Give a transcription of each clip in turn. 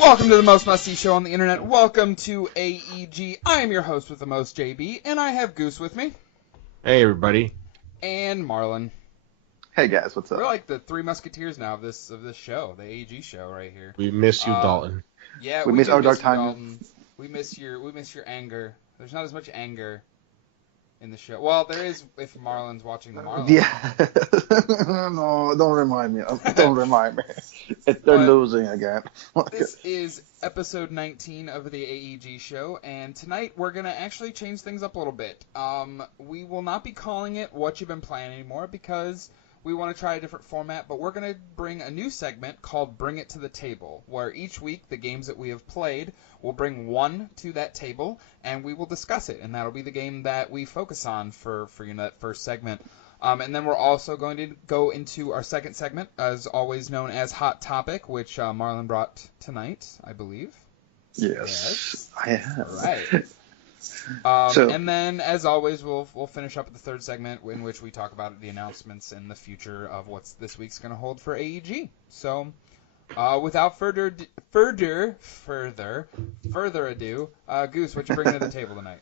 Welcome to the most must-see show on the internet. Welcome to AEG. I am your host with the most, JB, and I have Goose with me. Hey, everybody. And Marlon. Hey guys, what's up? We're like the three musketeers now of this show, the AEG show right here. We miss you, Dalton. Yeah, we miss our dark time. time. We miss your anger. There's not as much anger in the show. Well, there is if Marlon's watching the Marlon. Yeah. No, don't remind me. Don't remind me. They're losing again. This is episode 19 of the AEG show, and tonight we're going to actually change things up a little bit. We will not be calling it What You've Been Playing anymore because we want to try a different format, but we're going to bring a new segment called Bring It to the Table, where each week the games that we have played, we'll bring one to that table, and we will discuss it, and that'll be the game that we focus on for that first segment. And then we're also going to go into our second segment, as always known as Hot Topic, which Marlon brought tonight, I believe. Yes. I have. Right. And then, as always, we'll finish up with the third segment in which we talk about the announcements and the future of what's this week's going to hold for AEG. So, without further ado, Goose, what you bringing to the table tonight?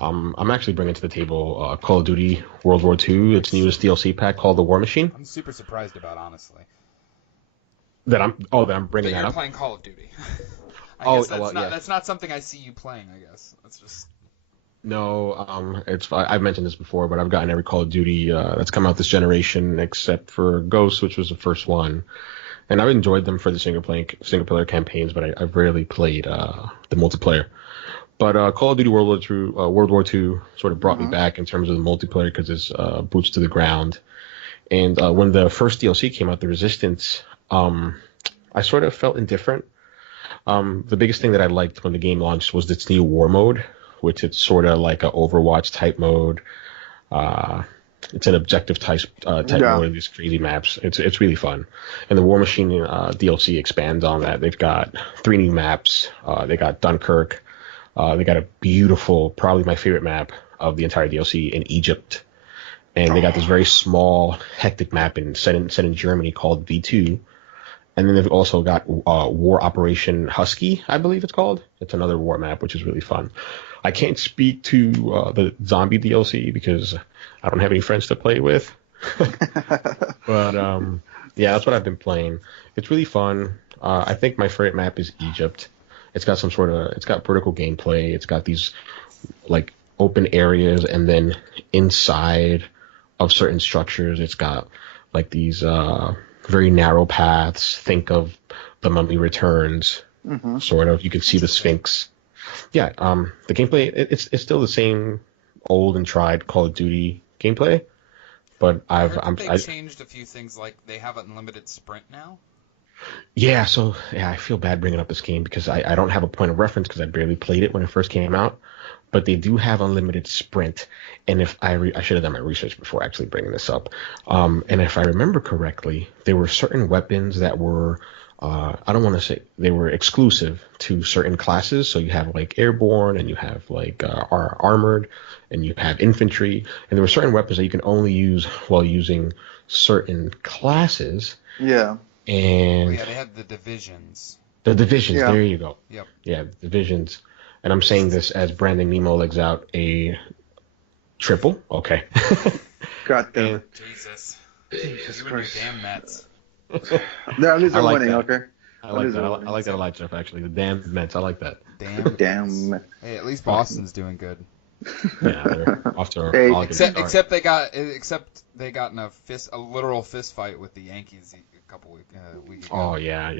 I'm actually bringing to the table Call of Duty World War II, its newest DLC pack called the War Machine. I'm super surprised about, honestly. That I'm bringing that up. You're playing Call of Duty. That's not something I see you playing, I guess. That's just... No, I've mentioned this before, but I've gotten every Call of Duty that's come out this generation except for Ghost, which was the first one. And I've enjoyed them for the single player campaigns, but I've rarely played the multiplayer. But Call of Duty World War II sort of brought me back in terms of the multiplayer because it's boots to the ground. And when the first DLC came out, the Resistance, I sort of felt indifferent. The biggest thing that I liked when the game launched was its new war mode, which it's sort of like an Overwatch type mode. It's an objective type mode in these crazy maps. It's really fun. And the War Machine DLC expands on that. They've got 3 new maps. They got Dunkirk. They got a beautiful, probably my favorite map of the entire DLC in Egypt. And they got this very small, hectic map set in Germany called V2. And then they've also got War Operation Husky, I believe it's called. It's another war map, which is really fun. I can't speak to the zombie DLC because I don't have any friends to play with. But yeah, that's what I've been playing. It's really fun. I think my favorite map is Egypt. It's got it's got vertical gameplay. It's got these like open areas, and then inside of certain structures, it's got like these very narrow paths. Think of The Mummy Returns, sort of. You can see the Sphinx. Yeah, the gameplay, it's still the same old and tried Call of Duty gameplay, but They've changed a few things, like they have unlimited sprint now. Yeah, I feel bad bringing up this game because I don't have a point of reference because I barely played it when it first came out. But they do have unlimited sprint, and if I should have done my research before actually bringing this up. And if I remember correctly, there were certain weapons that were I don't want to say they were exclusive to certain classes. So you have like airborne, and you have like armored, and you have infantry, and there were certain weapons that you can only use while using certain classes. Yeah. And they had the divisions. The divisions, there you go. Yep. Yeah, divisions. And I'm saying this as Brandon Nemo legs out a triple. Okay. God damn it. Jesus Jesus you Christ. And your damn Mets. No, at least they're winning, that. okay? I like that. I like that a lot, Jeff, actually. The damn Mets. I like that. Damn Mets. Hey, at least Boston's doing good. Yeah, they're off to a except they got in a literal fist fight with the Yankees a couple weeks ago. Oh yeah.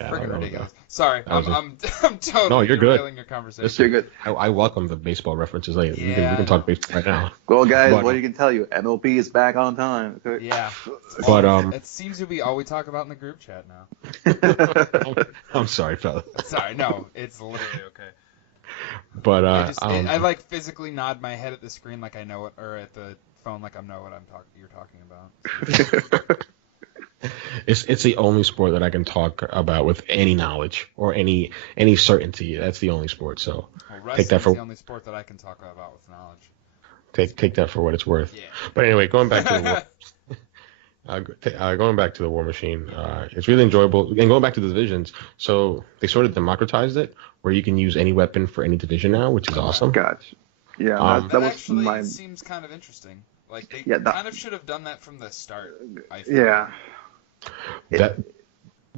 Freaking ridiculous. Sorry, I'm totally no, you're good. Your conversation. Yes, you're good. I welcome the baseball references later. Yeah. We can talk baseball right now. Well, guys, what you can tell you, MLB is back on time. Okay? Yeah, but it seems to be all we talk about in the group chat now. I'm sorry, fella. Sorry, no, it's literally okay. But I like physically nod my head at the screen like I know it, or at the phone like I know what you're talking about. It's the only sport that I can talk about with any knowledge or any certainty. That's the only sport. So take that for the only sport that I can talk about with knowledge. Take that for what it's worth. Yeah. But anyway, going back to the Going back to the War Machine, it's really enjoyable. And going back to the divisions, so they sort of democratized it, where you can use any weapon for any division now, which is awesome. Gotcha. Yeah, That was actually my. seems kind of interesting. Like they Yeah, kind of should have done that from the start. I feel. Yeah. That.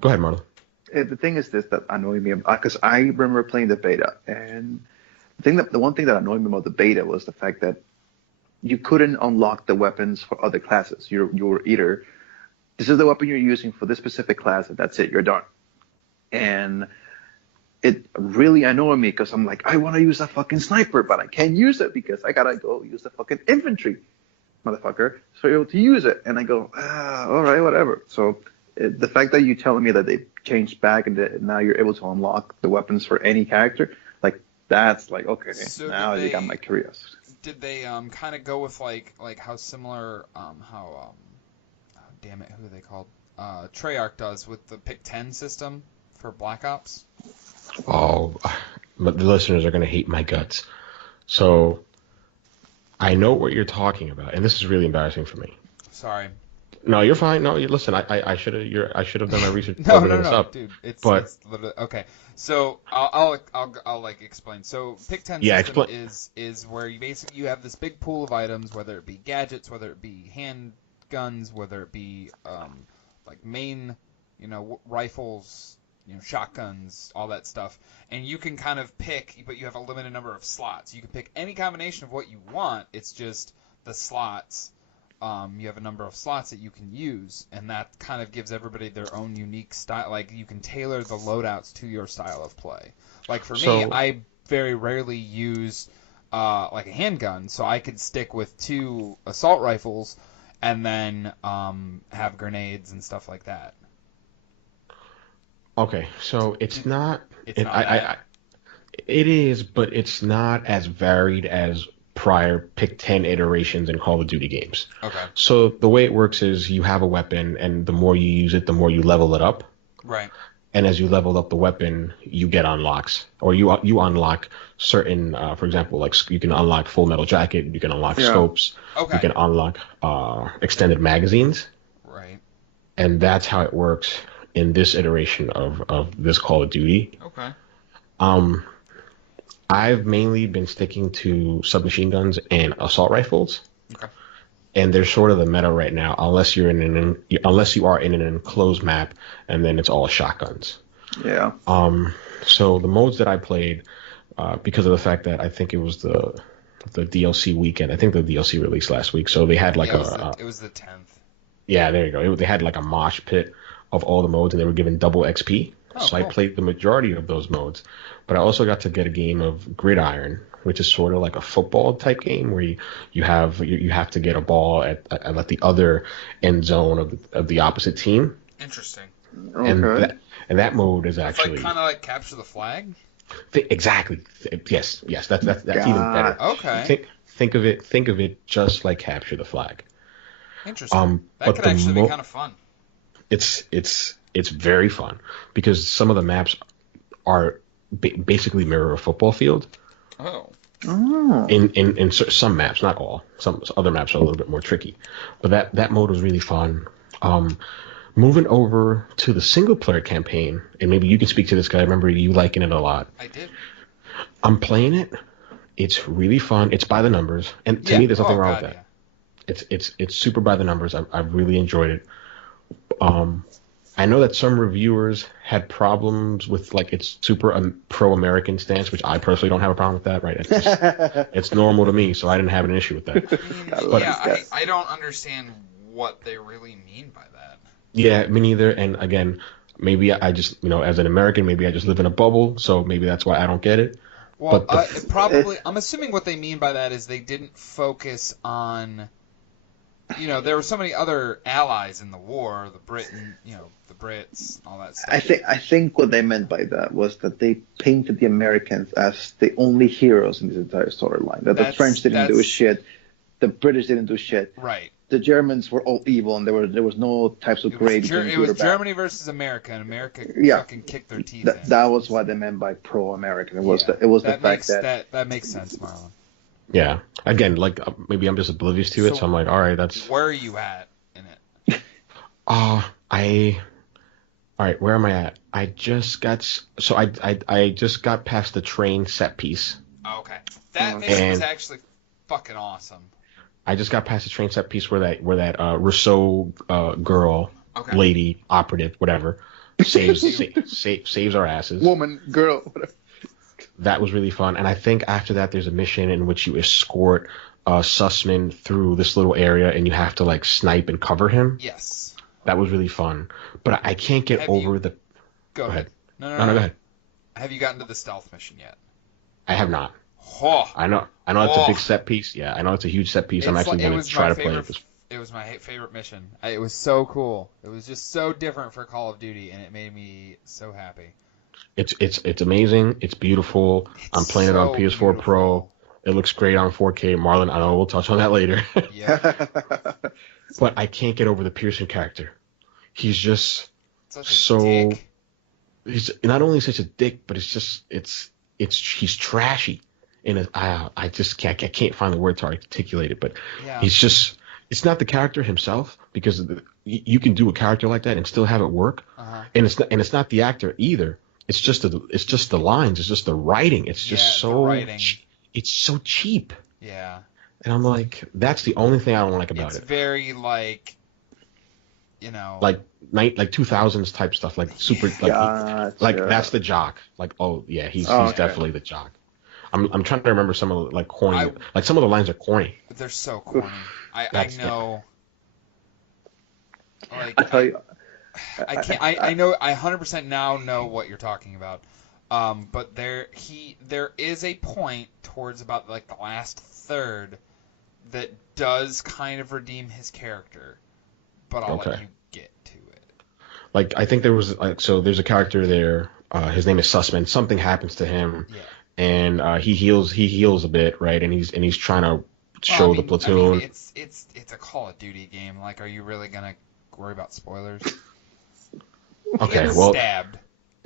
Go ahead, Marlon. The thing is this that annoyed me because I remember playing the beta, and the one thing that annoyed me about the beta was the fact that you couldn't unlock the weapons for other classes. You were either this is the weapon you're using for this specific class, and that's it, you're done. And it really annoyed me because I'm like, I want to use that fucking sniper, but I can't use it because I gotta go use the fucking infantry, motherfucker, so you're able to use it. And I go, all right, whatever. So the fact that you're telling me that they changed back and that now you're able to unlock the weapons for any character, like that's like okay, so now you got my curiosity. Did they kind of go with like how similar how damn it, who are they called? Treyarch does with the Pick 10 system for Black Ops? Oh, but the listeners are going to hate my guts. So, I know what you're talking about, and this is really embarrassing for me. Sorry. No, you're fine. No, listen, I should have done my research. No, dude. It's literally okay. So I'll like explain. So Pick 10 system is where you have this big pool of items, whether it be gadgets, whether it be handguns, whether it be like main, rifles, shotguns, all that stuff, and you can kind of pick, but you have a limited number of slots. You can pick any combination of what you want. It's just the slots. You have a number of slots that you can use, and that kind of gives everybody their own unique style. Like, you can tailor the loadouts to your style of play. Like, for me, I very rarely use, like, a handgun, so I could stick with 2 assault rifles and then have grenades and stuff like that. Okay, so it's not... It's not it is, but it's not as varied as prior Pick 10 iterations in Call of Duty games. Okay. So the way it works is you have a weapon, and the more you use it, the more you level it up. Right. And as you level up the weapon, you get unlocks, or you unlock certain, for example, like you can unlock Full Metal Jacket, you can unlock scopes, okay. You can unlock extended magazines. Right. And that's how it works in this iteration of this Call of Duty. Okay. I've mainly been sticking to submachine guns and assault rifles. Okay. And they're sort of the meta right now, unless you are in an enclosed map, and then it's all shotguns. Yeah. So the modes that I played, because of the fact that I think it was the DLC weekend. I think the DLC released last week, so they had like it was the 10th. Yeah, there you go. They had like a mosh pit of all the modes, and they were given double XP. Oh, so cool. I played the majority of those modes, but I also got to get a game of Gridiron, which is sort of like a football type game where you have to get a ball at the other end zone of the opposite team. Interesting. Okay. And that mode is actually kind of like capture the flag. Exactly. Yes. That's even better. Okay. Think of it just like capture the flag. Interesting. That could actually be kind of fun. It's very fun because some of the maps are basically mirror a football field. Oh. In some maps, not all. Some other maps are a little bit more tricky, but that mode was really fun. Moving over to the single player campaign, and maybe you can speak to this, guy. I remember you liking it a lot. I did. I'm playing it. It's really fun. It's by the numbers, and to me, there's nothing wrong with that. Yeah. It's super by the numbers. I've really enjoyed it. I know that some reviewers had problems with like its super pro-American stance, which I personally don't have a problem with that. Right? It's normal to me, so I didn't have an issue with that. I don't understand what they really mean by that. Yeah, me neither. And again, maybe I just, as an American, maybe I just live in a bubble, so maybe that's why I don't get it. Well, I'm assuming what they mean by that is they didn't focus on, there were so many other allies in the war, the Brits, all that stuff. I think what they meant by that was that they painted the Americans as the only heroes in this entire storyline. That the French didn't do shit, the British didn't do shit. Right. The Germans were all evil, and there was no types of gray. It was Germany versus America, and America fucking kicked their teeth in. That was what they meant by pro-American. It was the fact that makes sense, Marlon. Yeah. Again, like maybe I'm just oblivious to it, so I'm like, all right, that's. Where are you at in it? I all right. Where am I at? I just got so I just got past the train set piece, Okay. That mission was and actually fucking awesome. I just got past the train set piece where that Rousseau girl, Okay. lady, operative, whatever, saves our asses. Woman, girl, whatever. That was really fun. And I think after that, there's a mission in which you escort Sussman through this little area, and you have to like snipe and cover him. Yes. That was really fun. But I can't get over the. Go ahead. No, go ahead. Have you gotten to the stealth mission yet? I have not. Oh. I know it's a big set piece. Yeah, I know it's a huge set piece. I'm actually going to try to play it. It was my favorite mission. It was so cool. It was just so different for Call of Duty, and it made me so happy. It's amazing. It's beautiful. I'm playing it on PS4 beautiful. Pro. It looks great on 4K. Marlon, I know we'll touch on that later. Yeah. But I can't get over the Pearson character. He's just Such a dick. He's not only such a dick, but he's trashy. And I can't find the word to articulate it, but Yeah. he's just, it's not the character himself, because you can do a character like that and still have it work. Uh-huh. And it's not the actor either. It's just the lines. It's just the writing. It's just it's so cheap. Yeah. And I'm like, that's the only thing I don't like about it. It's very like, you know, like 2000s type stuff, like super, like that's the jock. Like, oh yeah, he's definitely the jock. I'm trying to remember some of the like corny, like some of the lines are corny. They're so corny. I know. Like, I tell you, I know. I 100% now know what you're talking about. But there is a point towards about like the last third that does kind of redeem his character, but I'll let you get to it. Like, I think there was there's a character there. His name is Sussman. Something happens to him, and he heals a bit, right? And he's trying to show the platoon. I mean, it's a Call of Duty game. Like, are you really gonna worry about spoilers? Okay, he gets stabbed.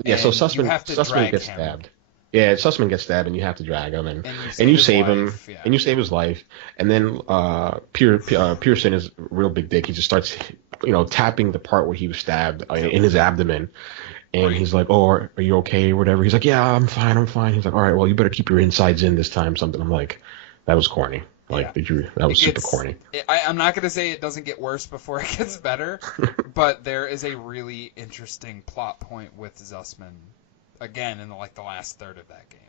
Yeah, so Sussman gets him. stabbed. Yeah, Sussman gets stabbed, and you have to drag him, and you save him, and you save his life, and then Pearson is a real big dick. He just starts, tapping the part where he was stabbed in his abdomen, and he's like, "Oh, are you okay?" or whatever. He's like, "Yeah, I'm fine." He's like, "All right, well, you better keep your insides in this time." Something. I'm like, that was corny. Like, that was super corny. I'm not gonna say it doesn't get worse before it gets better, but there is a really interesting plot point with Sussman. Again, in the last third of that game.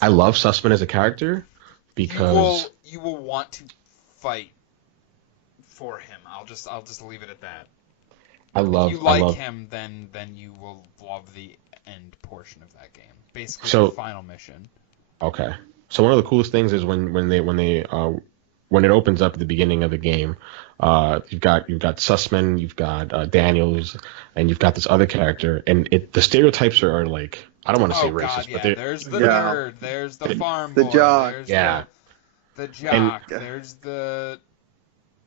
I love Sussman as a character because you will want to fight for him. I'll just leave it at that. If you like him, then you will love the end portion of that game. Basically, the final mission. Okay. So one of the coolest things is when it opens up at the beginning of the game, you've got Sussman, you've got Daniels, and you've got this other character, and the stereotypes are like, I don't want to say racist, but there's the nerd, there's the farm boy, jock, there's the jock, and, there's the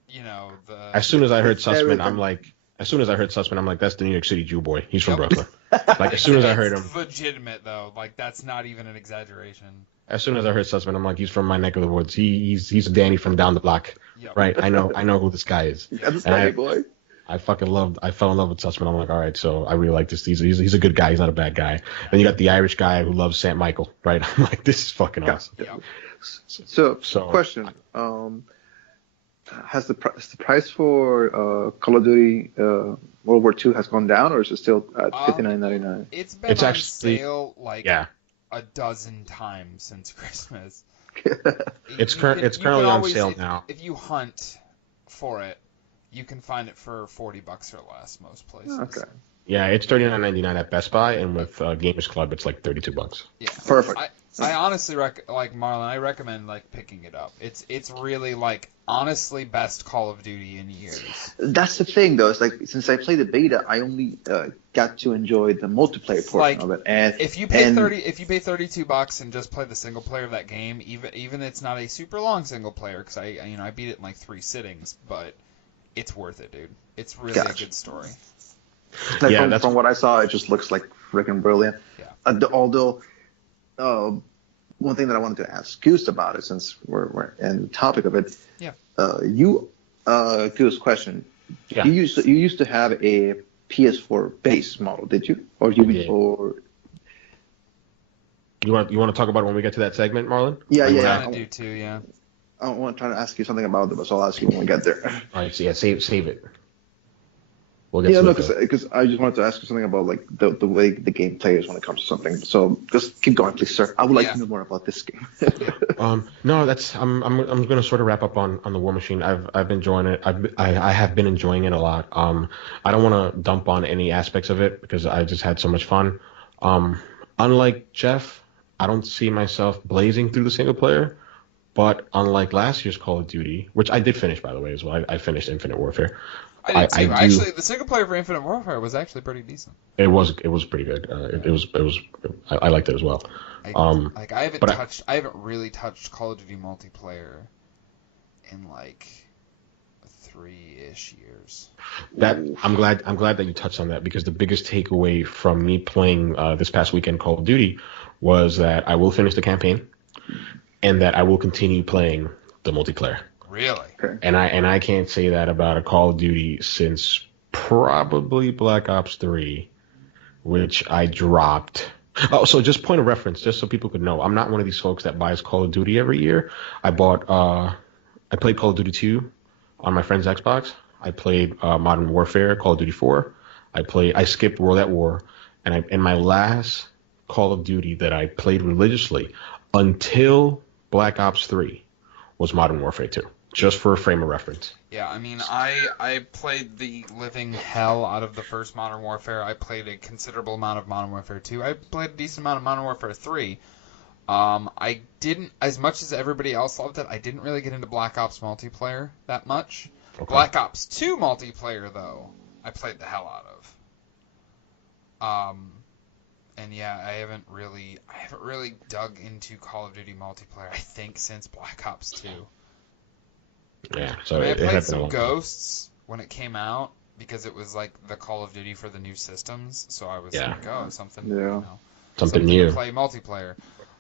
the. As soon as I heard Sussman, I'm like, that's the New York City Jew boy. He's from Brooklyn. Like, as soon as I heard him, legitimate though. Like, that's not even an exaggeration. As soon as I heard Sussman, I'm like, he's from my neck of the woods. He's a Danny from down the block, right? I know who this guy is. That's Danny boy. I fell in love with Sussman. I'm like, all right, so I really like this. He's a good guy. He's not a bad guy. Then you got the Irish guy who loves St. Michael, right? I'm like, this is fucking awesome. Yeah. So question: has the price for Call of Duty World War II has gone down, or is it still at $59.99? It's been on sale a dozen times since Christmas. It's currently on sale now. If you hunt for it, you can find it for $40 or less most places. Okay. Yeah, it's $39.99 at Best Buy, and with Gamers Club, it's like $32. Yeah, perfect. I honestly Marlon. I recommend picking it up. It's really honestly best Call of Duty in years. That's the thing though. It's like, since I played the beta, I only got to enjoy the multiplayer portion of it. And if you pay $32 and just play the single player of that game, even it's not a super long single player, because I beat it in 3 sittings, but it's worth it, dude. It's really a good story. From what I saw, it just looks freaking brilliant. Yeah. Although, one thing that I wanted to ask Goose about it, since we're in the topic of it. Yeah. Goose, question: Yeah. You used to have a PS4 base model, did you? Or I did. or You want to talk about it when we get to that segment, Marlon? yeah, Like, I what yeah. kind happened? of do too, yeah. I want to try to ask you something about it, so I'll ask you when we get there. All right, so yeah, save it. We'll get Yeah, to no, it though. because I just wanted to ask you something about like the way the game plays when it comes to something. So just keep going, please, sir. I would like Yeah. to know more about this game. No, that's I'm going to sort of wrap up on the War Machine. I've been enjoying it. I have been enjoying it a lot. I don't want to dump on any aspects of it because I just had so much fun. Um, Unlike Jeff, I don't see myself blazing through the single player. But unlike last year's Call of Duty, which I did finish by the way as well, I finished Infinite Warfare. I did too. I do. Actually, the single player for Infinite Warfare was actually pretty decent. It was pretty good. It was I liked it as well. Like I haven't but I haven't really touched Call of Duty multiplayer in like 3-ish years. That I'm glad that you touched on that because the biggest takeaway from me playing this past weekend Call of Duty was that I will finish the campaign and that I will continue playing the multiplayer. Really? Okay. And I can't say that about a Call of Duty since probably Black Ops 3, which I dropped. Oh, so just point of reference, just so people could know, I'm not one of these folks that buys Call of Duty every year. I played Call of Duty 2 on my friend's Xbox. I played Modern Warfare, Call of Duty 4. I skipped World at War, and my last Call of Duty that I played religiously until Black Ops 3 was Modern Warfare 2. Just for a frame of reference. Yeah, I mean, I played the living hell out of the first Modern Warfare. I played a considerable amount of Modern Warfare 2. I played a decent amount of Modern Warfare 3. I didn't, as much as everybody else loved it, I didn't really get into Black Ops multiplayer that much. Okay. Black Ops 2 multiplayer, though, I played the hell out of. And yeah, I haven't really dug into Call of Duty multiplayer, I think, since Black Ops 2. Yeah, so I mean, I it played had been a some long time. Ghosts when it came out because it was like the Call of Duty for the new systems. So I was Yeah. like, oh, something, Yeah. Something new. to play multiplayer.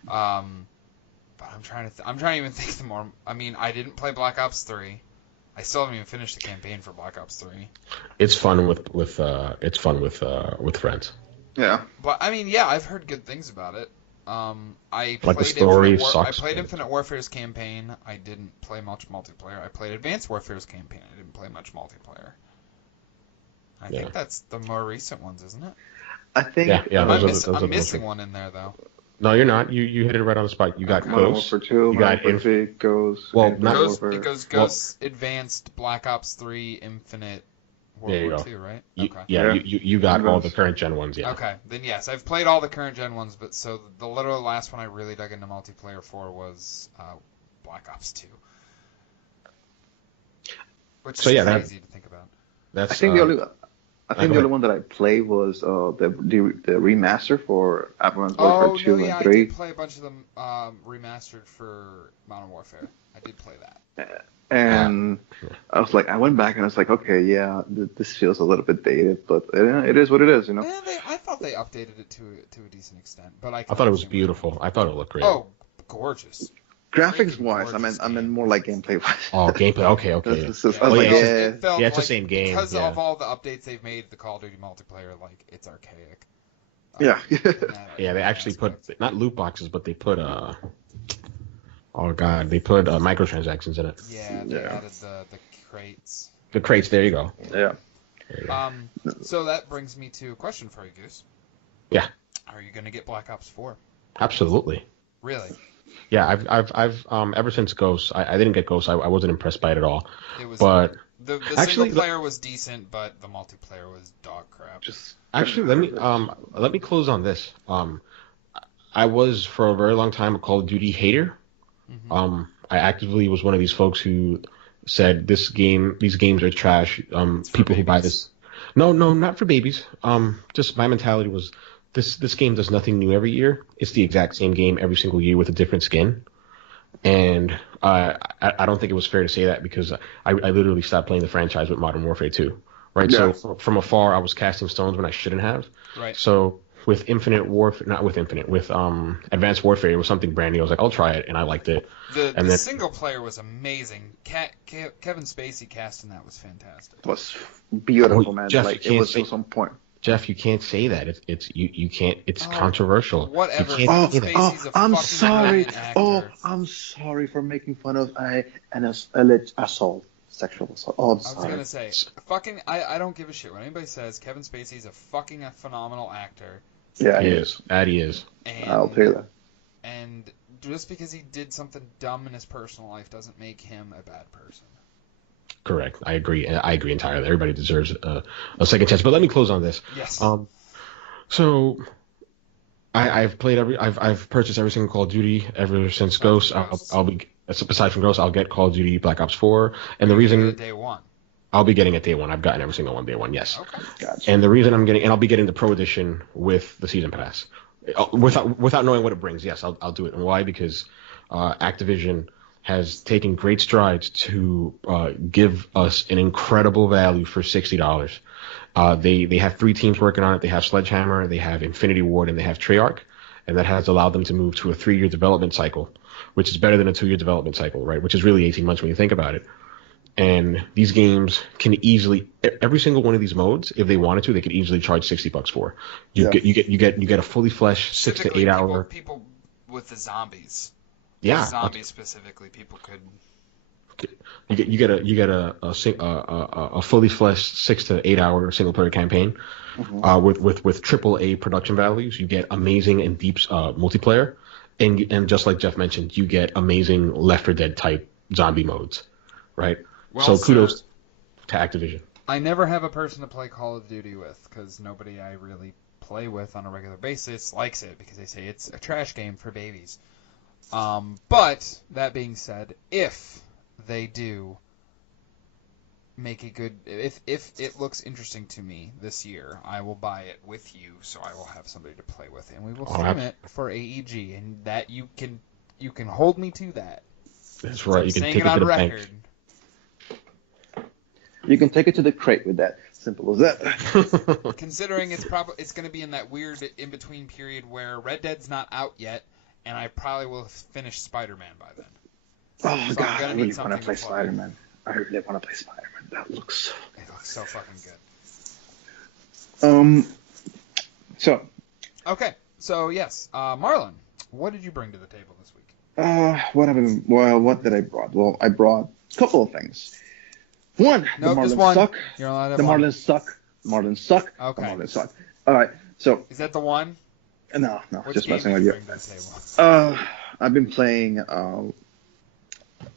But I'm trying to even think the more. I mean, I didn't play Black Ops 3. I still haven't even finished the campaign for Black Ops 3. It's fun with friends. Yeah. But I mean, yeah, I've heard good things about it. I Like the played story Infinite I sucks, played but- Infinite Warfare's campaign. I didn't play much multiplayer. I played Advanced Warfare's campaign. I didn't play much multiplayer. I Yeah. think that's the more recent ones, isn't it? I think Yeah. I'm Those are the missing most- one in there though. No, you're not. You hit it right on the spot. You got Okay. Modern Ghost. Warfare 2, You got Modern Warfare 3, Ghost, Well, Infinite not- Ghost, Warfare. it goes Well- Ghost, Advanced, Black Ops 3, Infinite, There World you War go. 2, right? You, Okay. yeah, Yeah. you got all the Advanced. current gen ones. Yeah. Okay, then yes, I've played all the current gen ones, but so the literal last one I really dug into multiplayer for was Black Ops 2. Which So is yeah, crazy to think about. That's. I think the only go ahead. one that I played was the remaster for Advanced Oh, Warfare no, 2 yeah, and I 3. did play a bunch of them remastered for Modern Warfare. I did play that. And I was like, I went back and I was like, okay, yeah, this feels a little bit dated, but it is what it is, you know. I thought they updated it to a decent extent, but I thought it was beautiful. I thought it looked great. Oh, gorgeous. Graphics Freaking wise, gorgeous I meant game. more like gameplay wise. Oh, gameplay. Okay. I Yeah. was like, Oh, yeah, yeah, It felt Yeah, it's the like, same game, because yeah. of all the updates they've made. The Call of Duty multiplayer, like it's archaic. Yeah. Yeah, they actually put not loot boxes, but they put oh god, they put microtransactions in it. Yeah, they Yeah. added the crates. The crates. There you go. yeah. There you go. So that brings me to a question for you, Goose. Yeah. Are you gonna get Black Ops 4? Absolutely. Really? Yeah, I've ever since Ghost, I didn't get Ghost. I wasn't impressed by it at all. It was. But The actually, single player was decent, but the multiplayer was dog crap. Just actually, let me close on this. I was for a very long time a Call of Duty hater. Mm-hmm. I actively was one of these folks who said these games are trash. People who buy this, no, not for babies. Just my mentality was this game does nothing new every year. It's the exact same game every single year with a different skin. And I don't think it was fair to say that because I literally stopped playing the franchise with Modern Warfare 2. Right. Yeah. So from afar, I was casting stones when I shouldn't have. Right. So with Infinite Warfare, not with Infinite, with Advanced Warfare, it was something brand new. I was like, I'll try it, and I liked it. The single player was amazing. Kevin Spacey casting that was fantastic. It was beautiful, man. Jeff, Like it was on point. Jeff, you can't say that. You can't. It's controversial. Whatever. You can't say that. I'm sorry. Oh, I'm sorry for making fun of an alleged assault, sexual assault. Oh, I'm sorry. I was gonna say, I don't give a shit what anybody says. Kevin Spacey's a phenomenal actor. Yeah, he is. That he is. And, I'll tell you that. And just because he did something dumb in his personal life doesn't make him a bad person. Correct. I agree. I agree entirely. Everybody deserves a second chance. But let me close on this. Yes. So I've purchased every single Call of Duty ever since Ghost. I'll be aside from Ghost, I'll get Call of Duty Black Ops 4. And the reason day one. I'll be getting it day one. I've gotten every single one day one. Yes. Okay. Gotcha. And the reason I'll be getting the Pro Edition with the season pass, without knowing what it brings. Yes, I'll do it. And why? Because Activision has taken great strides to give us an incredible value for $60. They have 3 teams working on it. They have Sledgehammer, they have Infinity Ward, and they have Treyarch, and that has allowed them to move to a 3-year development cycle, which is better than a 2-year development cycle, right? Which is really 18 months when you think about it. And these games can easily, every single one of these modes, if they wanted to, they could easily charge $60 for. You get a fully fleshed 6 to 8 hour. People with the zombies. Yeah. Zombies specifically, people could. You get a fully fleshed 6 to 8 hour single player campaign, with AAA production values. You get amazing and deep multiplayer, and just like Jeff mentioned, you get amazing Left 4 Dead type zombie modes, right? Well, so kudos to Activision. I never have a person to play Call of Duty with because nobody I really play with on a regular basis likes it because they say it's a trash game for babies. But that being said, if they do make a good, if it looks interesting to me this year, I will buy it with you, so I will have somebody to play with, and we will stream it for AEG, and that you can hold me to that. That's right. You can saying take it it on to the record. bank. You can take it to the crate with that. Simple as that. Considering it's going to be in that weird in between period where Red Dead's not out yet, and I probably will have finished Spider-Man by then. Oh So God, I really something want to play to play. Spider-Man. I really want to play Spider-Man. That looks. It looks so fucking good. So. Okay, so yes, Marlon, what did you bring to the table this week? What did I brought? Well, I brought a couple of things. One, Nope, the just Marlins one. suck. You're allowed to have The one. Marlins suck. Marlins suck. Okay. The Marlins suck. All right. So Is that the one? no, Which just game messing did with you you. bring to the table? I've been playing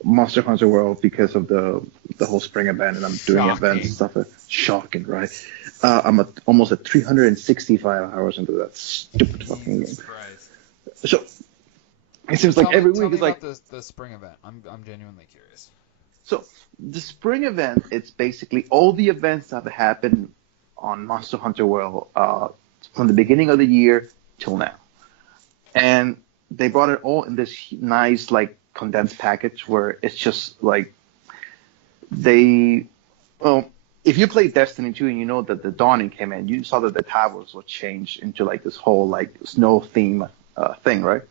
Monster Hunter World because of the whole spring event, and I'm doing Shocking. events and stuff. Shocking, right? I'm almost at 365 hours into that stupid fucking Jesus game. Christ. So it seems like every week is like. Tell me about the spring event. I'm genuinely curious. So the spring event, it's basically all the events that have happened on Monster Hunter World from the beginning of the year till now. And they brought it all in this nice, like, condensed package where it's just like if you play Destiny 2 and you know that the Dawning came in, you saw that the towers were changed into like this whole like snow theme thing, right?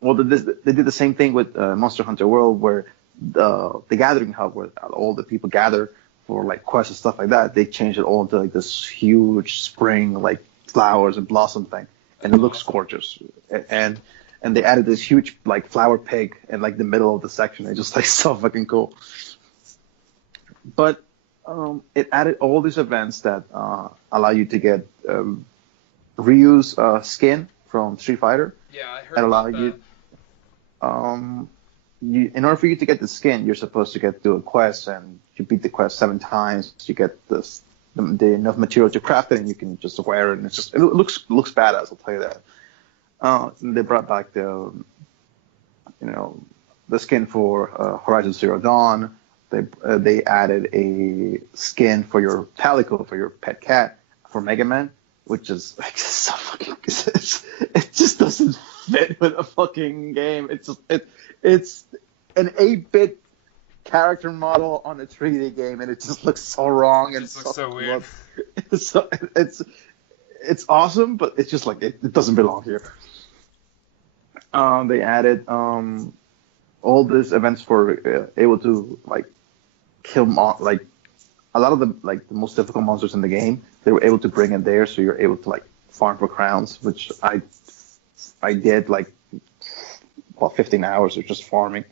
Well, they did the same thing with Monster Hunter World where the Gathering Hub where all the people gather for like quests and stuff like that. They changed it all into like this huge spring like flowers and blossom thing, and it looks gorgeous. And they added this huge like flower pig in like the middle of the section. It's just like so fucking cool. But it added all these events that allow you to get Ryu's skin from Street Fighter. Yeah, I heard And allow about you. In order for you to get the skin, you're supposed to do a quest, and you beat the quest 7 times. You get the enough material to craft it, and you can just wear it. And it looks badass. I'll tell you that. They brought back the skin for Horizon Zero Dawn. They added a skin for your Palico, for your pet cat, for Mega Man, which is like so fucking. It just doesn't fit with a fucking game. It's an 8-bit character model on a 3D game, and it just looks so wrong and looks so weird. it's awesome, but it's just like it doesn't belong here. They added all these events for able to like kill like a lot of the like the most difficult monsters in the game. They were able to bring in there, so you're able to like farm for crowns, which I did like about 15 hours of just farming.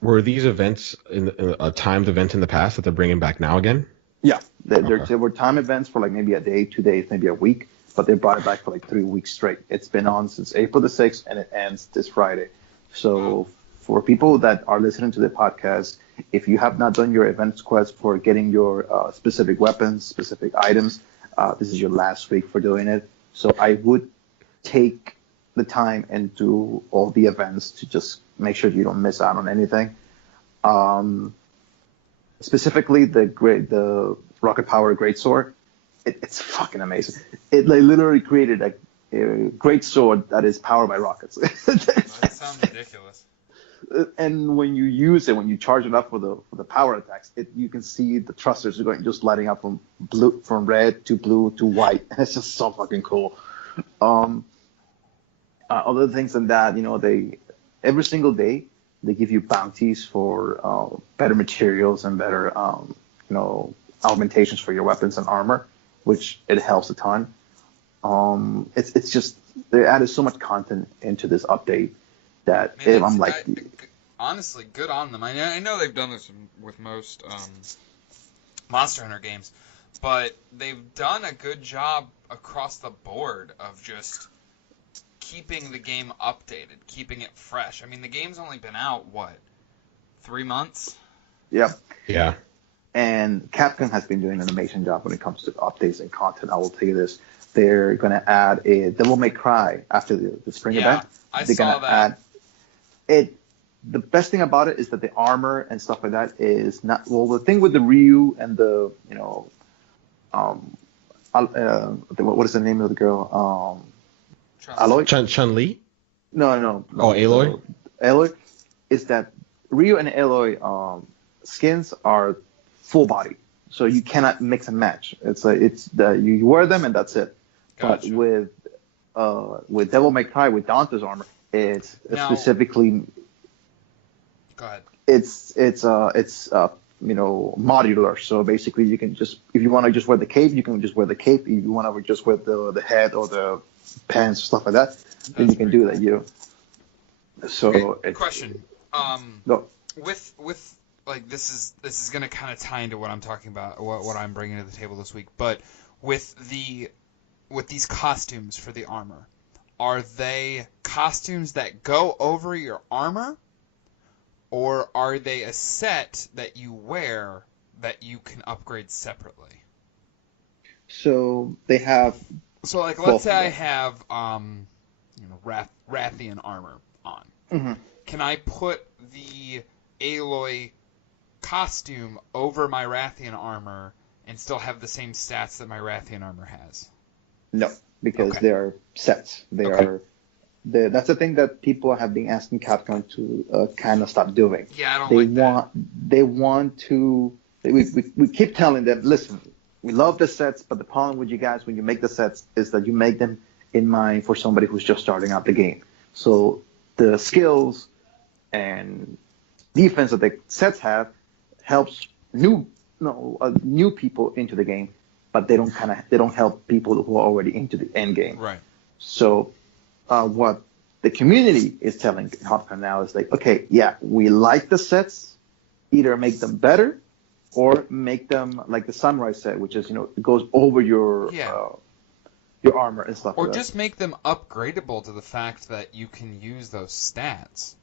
Were these events in a timed event in the past that they're bringing back now again? Yeah, there were time events for like maybe a day, 2 days, maybe a week, but they brought it back for like 3 weeks straight. It's been on since April the 6th, and it ends this Friday. So for people that are listening to the podcast, if you have not done your events quest for getting your specific weapons, specific items, this is your last week for doing it. So I would take the time and do all the events to just make sure you don't miss out on anything. Specifically, the rocket power greatsword, it's fucking amazing. It like, literally created a great sword that is powered by rockets. That sounds ridiculous. And when you use it, when you charge it up for the power attacks, you can see the thrusters are going just lighting up from red to blue to white. It's just so fucking cool. Other things than that, they every single day they give you bounties for better materials and better augmentations for your weapons and armor, which it helps a ton. It's just they added so much content into this update that I'm like, honestly, good on them. I know they've done this with most Monster Hunter games, but they've done a good job across the board of just keeping the game updated, keeping it fresh. I mean, the game's only been out, 3 months? Yeah. Yeah. And Capcom has been doing an amazing job when it comes to updates and content. I will tell you this. They're going to add a Devil May Cry after the spring event. They're saw that. Add it. The best thing about it is that the armor and stuff like that is not... Well, the thing with the Ryu and the, what is the name of the girl? Aloy? Chun-Li? No. Oh, Aloy? Aloy is that Ryu and Aloy skins are full body, so you cannot mix and match. You wear them and that's it. Gotcha. But with Devil May Cry, with Dante's armor, it's specifically. Go ahead. It's modular. So basically, you can just, if you want to just wear the cape, you can just wear the cape. If you want to just wear the head or the pants, stuff like that, then you can do that. So question. No. With like this is gonna kind of tie into what I'm talking about, what I'm bringing to the table this week. But with these costumes for the armor, are they costumes that go over your armor, or are they a set that you wear that you can upgrade separately? So they have. So like, let's say I have Rathian armor on. Mm-hmm. Can I put the Aloy costume over my Rathian armor and still have the same stats that my Rathian armor has? No, because they are sets. That's the thing that people have been asking Capcom to kind of stop doing. Yeah, I don't like that. They want to. We keep telling them, listen, we love the sets, but the problem with you guys when you make the sets is that you make them in mind for somebody who's just starting out the game. So the skills and defense that the sets have helps new people into the game, but they don't help people who are already into the end game. Right. So what the community is telling Capcom now is like, okay, yeah, we like the sets, either make them better or make them like the Sunrise set, which is it goes over your armor and stuff. Or like just make them upgradable to the fact that you can use those stats.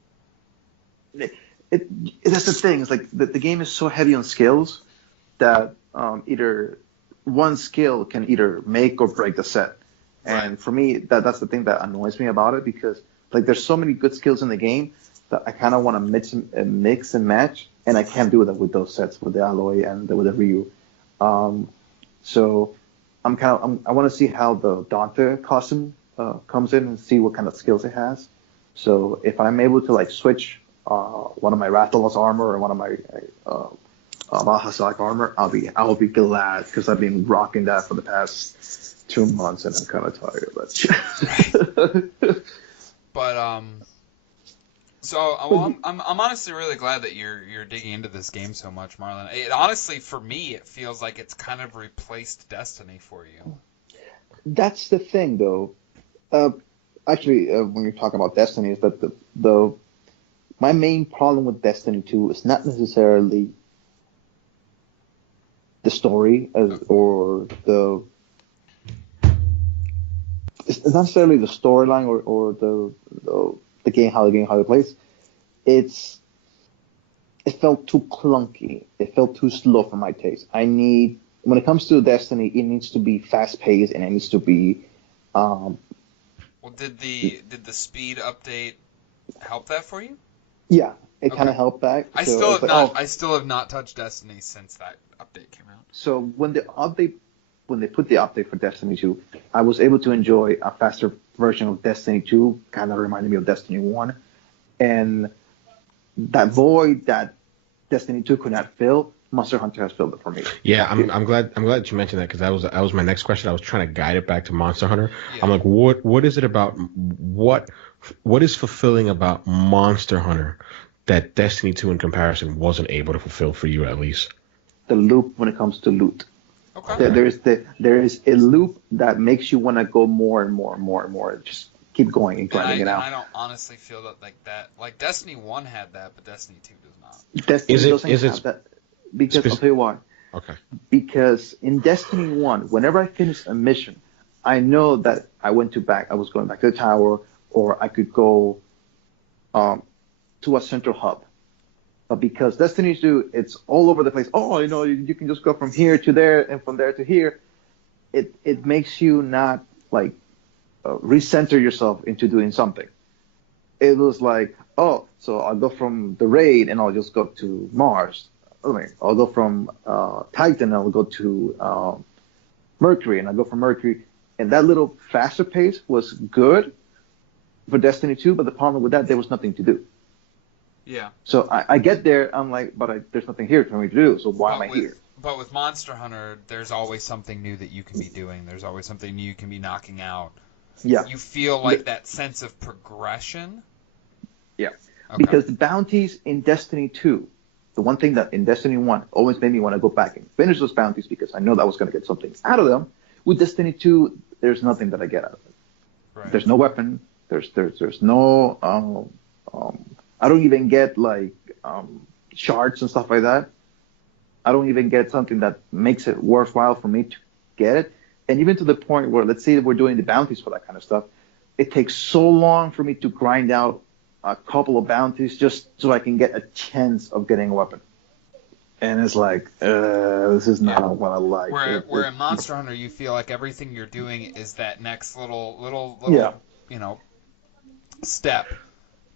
That's the thing. It's like the game is so heavy on skills that either one skill can either make or break the set. And for me, that's the thing that annoys me about it, because like there's so many good skills in the game that I kind of want to mix and match, and I can't do that with those sets, with the Aloy and with the Ryu. So I want to see how the Dante costume comes in and see what kind of skills it has. So if I'm able to like switch one of my Rathalos armor or one of my Mahazak armor, I'll be glad because I've been rocking that for the past 2 months and I'm kind of tired of it. But so well, I'm honestly really glad that you're digging into this game so much, Marlon. It honestly, for me, it feels like it's kind of replaced Destiny for you. That's the thing, though. Actually, when you're talking about Destiny, is that the my main problem with Destiny 2 is not necessarily the story or the it's not necessarily the storyline or the game how it plays. It felt too clunky. It felt too slow for my taste. When it comes to Destiny, it needs to be fast paced and it needs to be. Well, did the speed update help that for you? Yeah, it kind of helped that. I still have not touched Destiny since that update came out. So when they put the update for Destiny 2, I was able to enjoy a faster version of Destiny 2, kind of reminded me of Destiny 1. And that void that Destiny 2 could not fill, Monster Hunter has filled it for me. Yeah, I'm glad that you mentioned that because that was my next question. I was trying to guide it back to Monster Hunter. Yeah. I'm like, what is it about what is fulfilling about Monster Hunter that Destiny 2 in comparison wasn't able to fulfill for you at least? The loop when it comes to loot. Okay. There is a loop that makes you want to go more and more and more and more. Just keep going and grinding it out. I don't honestly feel that. Like Destiny 1 had that, but Destiny 2 does not. Destiny doesn't have that. Because I'll tell you why. Okay. Because in Destiny 1, whenever I finished a mission, I know that I was going back to the tower, or I could go to a central hub. But because Destiny 2, it's all over the place. Oh, you can just go from here to there and from there to here. It makes you not like recenter yourself into doing something. It was like, oh, so I'll go from the raid and I'll just go to Mars. I'll go from Titan and I'll go to Mercury, and I'll go from Mercury. And that little faster pace was good for Destiny 2, but the problem with that, there was nothing to do. Yeah. So I get there, I'm like, but there's nothing here for me to do, so why am I here? But with Monster Hunter, there's always something new that you can be doing. There's always something new you can be knocking out. Yeah. You feel like that sense of progression? Yeah. Okay. Because the bounties in Destiny 2, the one thing that in Destiny 1 always made me want to go back and finish those bounties because I know that I was going to get something out of them. With Destiny 2, there's nothing that I get out of it. Right. There's no weapon. There's no I don't even get like shards and stuff like that. I don't even get something that makes it worthwhile for me to get it. And even to the point where, let's say that we're doing the bounties for that kind of stuff, it takes so long for me to grind out a couple of bounties just so I can get a chance of getting a weapon. And it's like, this is not what I like. Where in Monster Hunter, you feel like everything you're doing is that next little step.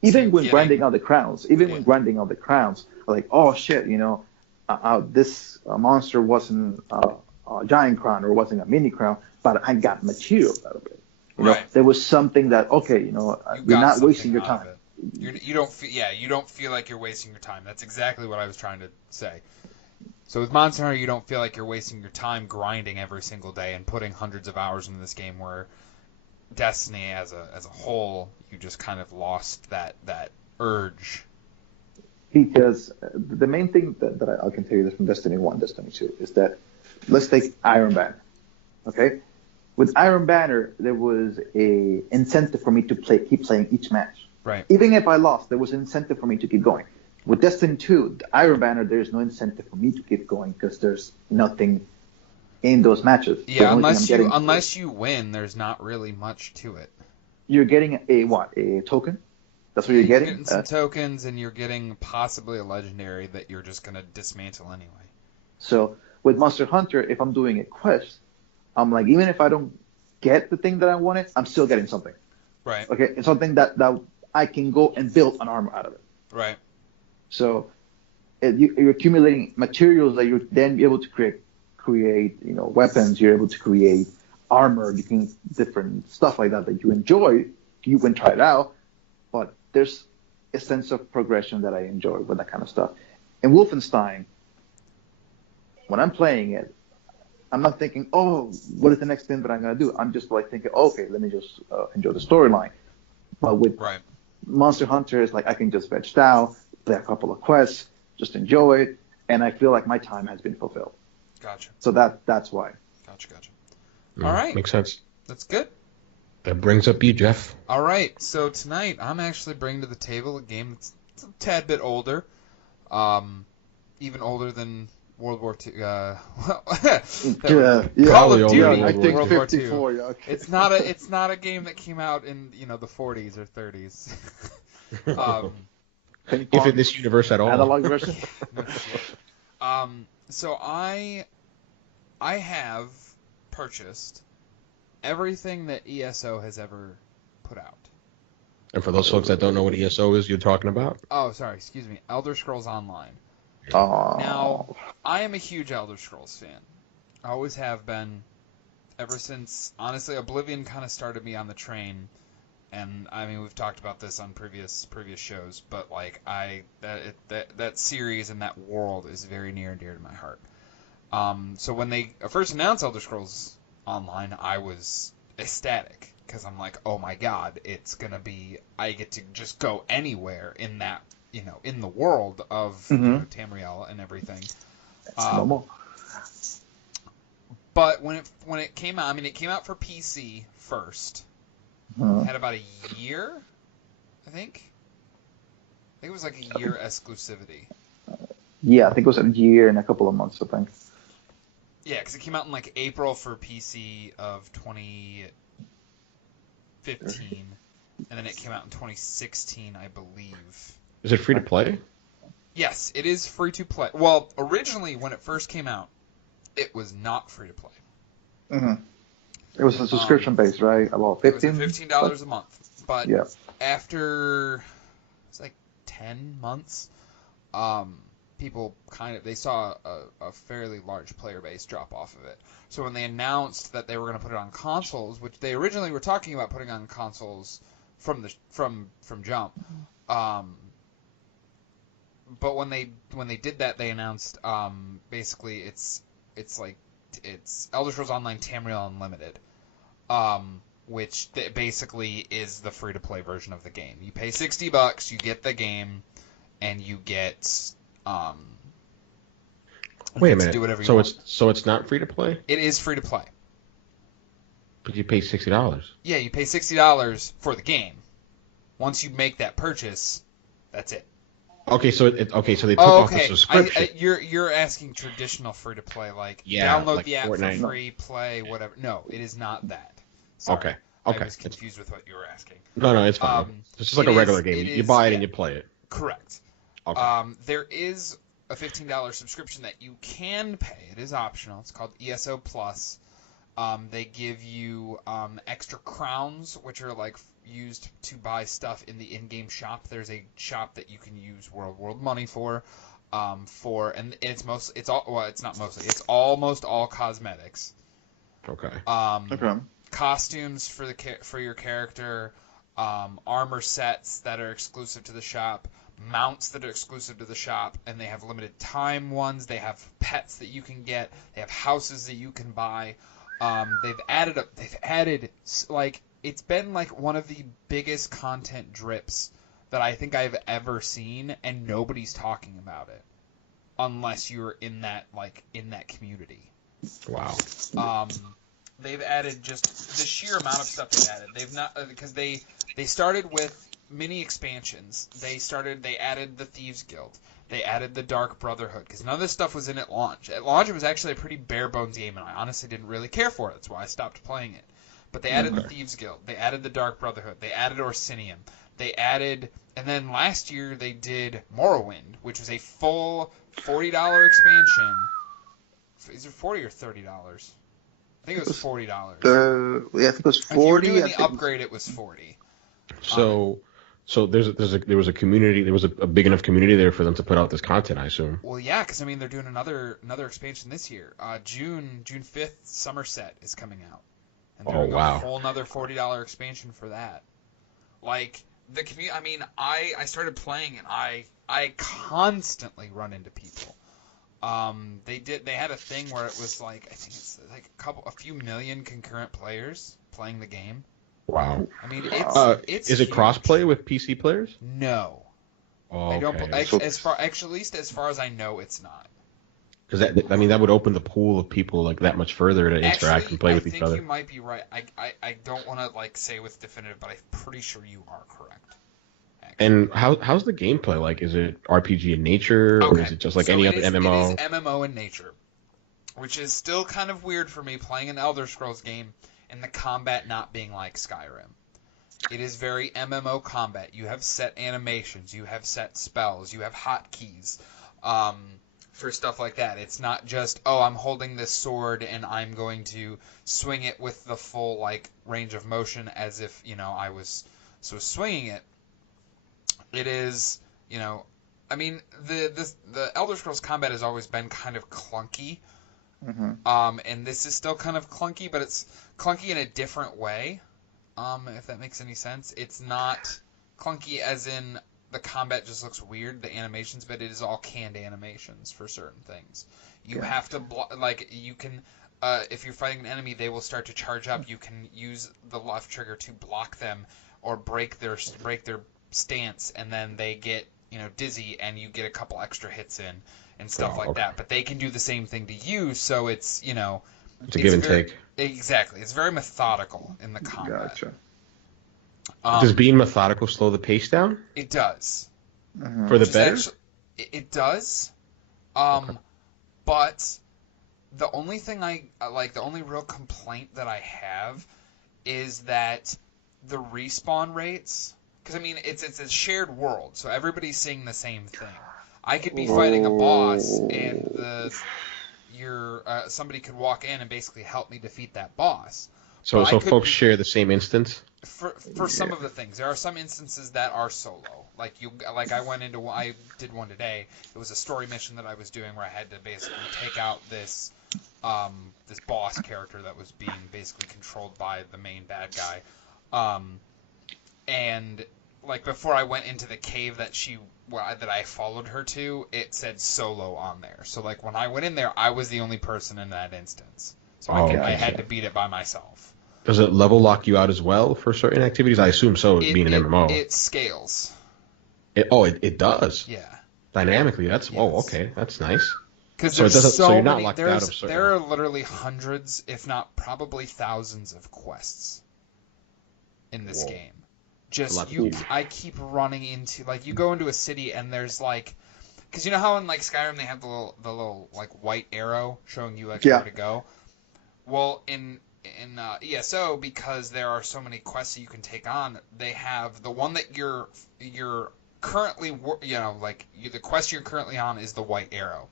Even when grinding out the crowns, like, oh shit, this monster wasn't a giant crown or wasn't a mini crown, but I got material out of it. There was something that, okay, you're not wasting your time. You don't feel like you're wasting your time. That's exactly what I was trying to say. So with Monster Hunter, you don't feel like you're wasting your time grinding every single day and putting hundreds of hours into this game. Where Destiny, as a whole, you just kind of lost that urge. Because the main thing that I can tell you this from Destiny 1, Destiny 2, is that let's take Iron Banner. Okay, with Iron Banner, there was a incentive for me to keep playing each match. Right. Even if I lost, there was an incentive for me to keep going. With Destiny 2, the Iron Banner, there's no incentive for me to keep going because there's nothing in those matches. Yeah, unless you win, there's not really much to it. You're getting a token? That's what you're getting? You're getting some tokens, and you're getting possibly a legendary that you're just going to dismantle anyway. So with Monster Hunter, if I'm doing a quest, I'm like, even if I don't get the thing that I wanted, I'm still getting something. Right. Okay, it's something that I can go and build an armor out of it. Right. So you're accumulating materials that you're then be able to create weapons. You're able to create armor. You can different stuff like that you enjoy. You can try it out, but there's a sense of progression that I enjoy with that kind of stuff. In Wolfenstein, when I'm playing it, I'm not thinking, oh, what is the next thing that I'm gonna do? I'm just like thinking, okay, let me just enjoy the storyline. But with Right. Monster Hunter, it's like I can just veg down, play a couple of quests, just enjoy it, and I feel like my time has been fulfilled. Gotcha. So that's why. Gotcha. All right. Makes sense. That's good. That brings up you, Jeff. All right. So tonight I'm actually bringing to the table a game that's a tad bit older, even older than World War II. Call of Duty. I think World 54. War II. Yeah, okay. It's not a game that came out in the 40s or 30s. If in this universe at all. Analog version. No shit. So I have purchased everything that ESO has ever put out. And for those folks that don't know what ESO is, you're talking about? Oh, sorry, excuse me. Elder Scrolls Online. Oh. Now, I am a huge Elder Scrolls fan. I always have been, ever since, honestly, Oblivion kind of started me on the train. And I mean, we've talked about this on previous shows, but like that series and that world is very near and dear to my heart. So when they first announced Elder Scrolls Online, I was ecstatic because I'm like, oh my god, it's gonna be, I get to just go anywhere in that, in the world of Tamriel and everything. But when it came out, I mean, it came out for PC first. Had about a year, I think. I think it was like a year exclusivity. Yeah, I think it was a year and a couple of months, I think. Yeah, because it came out in like April for PC of 2015, and then it came out in 2016, I believe. Is it free to play? Yes, it is free to play. Well, originally when it first came out, it was not free to play. Mm-hmm. It was a subscription based, right? About $15. It was $15 a month, but yeah. After it's like 10 months, people they saw a fairly large player base drop off of it. So when they announced that they were going to put it on consoles, which they originally were talking about putting on consoles from jump, but when they did that, they announced basically it's Elder Scrolls Online Tamriel Unlimited, which basically is the free-to-play version of the game. You pay $60, you get the game, and you get Wait a minute. do whatever you want. So it's not free to play? It is free-to-play. But you pay $60. Yeah, you pay $60 for the game. Once you make that purchase, that's it. Okay, so they took off the subscription. You're asking traditional free to play, like download like the app Fortnite. For free, play, whatever. No, it is not that. Sorry, okay. I was confused with what you were asking. No, it's fine. It's just like a regular game. You buy it and you play it. Correct. Okay. There is a $15 subscription that you can pay. It is optional. It's called ESO Plus. They give you extra crowns, which are like used to buy stuff in the in-game shop. There's a shop that you can use world money for, and it's almost all cosmetics. Okay. Costumes for your character, armor sets that are exclusive to the shop, mounts that are exclusive to the shop, and they have limited time ones. They have pets that you can get. They have houses that you can buy. They've added like, it's been like one of the biggest content drips that I think I've ever seen, and nobody's talking about it unless you're in that community. Wow. They've added just the sheer amount of stuff they've added. They've not, because they started with mini expansions. They added the Thieves Guild. They added the Dark Brotherhood, because none of this stuff was in at launch. At launch, it was actually a pretty bare-bones game, and I honestly didn't really care for it. That's why I stopped playing it. But they added the Thieves Guild. They added the Dark Brotherhood. They added Orsinium. They added... And then last year, they did Morrowind, which was a full $40 expansion. Is it $40 or $30? I think it was $40. Yeah, I think it was 40. If you were doing the upgrade, it was 40. So there was a community. There was a big enough community there for them to put out this content, I assume. Well, yeah, because I mean they're doing another expansion this year. June 5th, Somerset is coming out, and they're doing a whole another $40 expansion for that. Like the community. I mean, I started playing and I constantly run into people They had a thing where it was like, I think it's like a few million concurrent players playing the game. Wow. I mean, Wow. it's Is it huge. crossplay with PC players? No. Oh, I don't. okay. At least as far as I know, it's not. Because that would open the pool of people like that much further to interact and play with each I think other. you might be right. I don't want to like say with definitive, but I'm pretty sure you are correct. Actually. And how's the gameplay like? Is it RPG in nature, or is it just like any other MMO? It is MMO in nature, which is still kind of weird for me playing an Elder Scrolls game and the combat not being like Skyrim. It is very MMO combat. You have set animations, you have set spells, you have hotkeys for stuff like that. It's not just, oh, I'm holding this sword and I'm going to swing it with the full like range of motion as if, I was swinging it. It is, I mean, the Elder Scrolls combat has always been kind of clunky. Mm-hmm. And this is still kind of clunky, but it's clunky in a different way. If that makes any sense. It's not clunky as in the combat just looks weird, the animations, but it is all canned animations for certain things. You have to you can if you're fighting an enemy, they will start to charge up. You can use the left trigger to block them or break their stance, and then they get dizzy, and you get a couple extra hits in and stuff like that. But they can do the same thing to you, so it's It's a give and take. Exactly. It's very methodical in the combat. Gotcha. Does being methodical slow the pace down? It does. Mm-hmm. For the better? It does. But the only thing the only real complaint that I have is that the respawn rates, because I mean it's a shared world, so everybody's seeing the same thing. I could be fighting a boss and somebody could walk in and basically help me defeat that boss. So folks share the same instance? For some of the things. There are some instances that are solo. I did one today. It was a story mission that I was doing where I had to basically take out this boss character that was being basically controlled by the main bad guy. And like before I went into the cave that I followed her to, it said solo on there. So like when I went in there, I was the only person in that instance. So I had to beat it by myself. Does it level lock you out as well for certain activities? I assume so, being an MMO. It scales. It does? Yeah. Dynamically, that's okay, that's nice. Because you're not locked out of certain... There are literally hundreds, if not probably thousands of quests in this game. I keep running into, like, you go into a city and there's like, because you know how in like Skyrim they have the little like white arrow showing you like where to go. Well, in ESO, because there are so many quests that you can take on, they have the one that you're currently the quest you're currently on is the white arrow,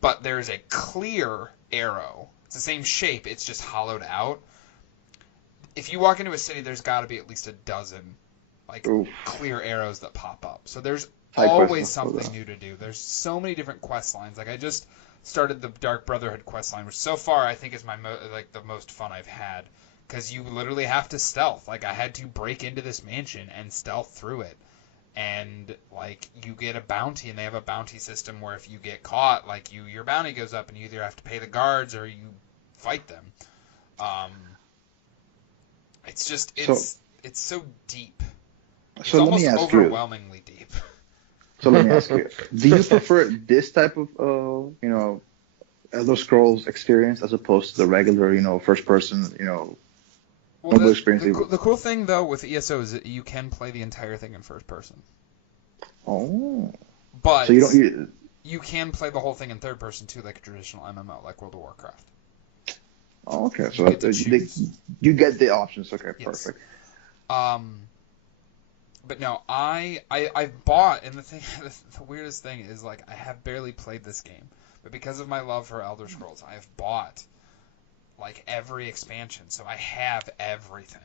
but there's a clear arrow. It's the same shape, it's just hollowed out. If you walk into a city, there's got to be at least a dozen clear arrows that pop up. So there's always something new to do. There's so many different quest lines. Like I just started the Dark Brotherhood quest line, which so far I think is the most fun I've had, because you literally have to stealth. Like I had to break into this mansion and stealth through it, and like you get a bounty, and they have a bounty system where if you get caught, like your bounty goes up, and you either have to pay the guards or you fight them. It's just it's so deep. It's almost overwhelmingly deep. So let me ask you: do you prefer this type of Elder Scrolls experience as opposed to the regular first person experience? The cool thing though with ESO is that you can play the entire thing in first person. Oh. But so you can play the whole thing in third person too, like a traditional MMO, like World of Warcraft. Oh, okay. So you get the options. Okay, yes. Perfect. But no, I bought, and the weirdest thing is like I have barely played this game, but because of my love for Elder Scrolls, I have bought like every expansion, so I have everything.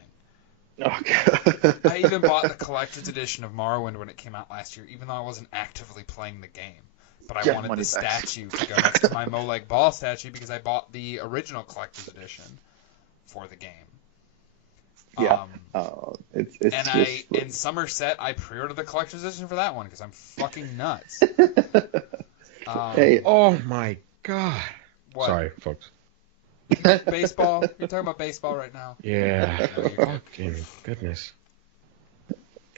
Okay. I even bought the collector's edition of Morrowind when it came out last year, even though I wasn't actively playing the game. But I wanted the statue to go next to my Molag Bal statue because I bought the original collector's edition for the game. Yeah. In Somerset, I pre-ordered the collector's edition for that one because I'm fucking nuts. Hey, Oh my god. What? Sorry, folks. Baseball? You're talking about baseball right now. Yeah. No, you're good. Fucking goodness.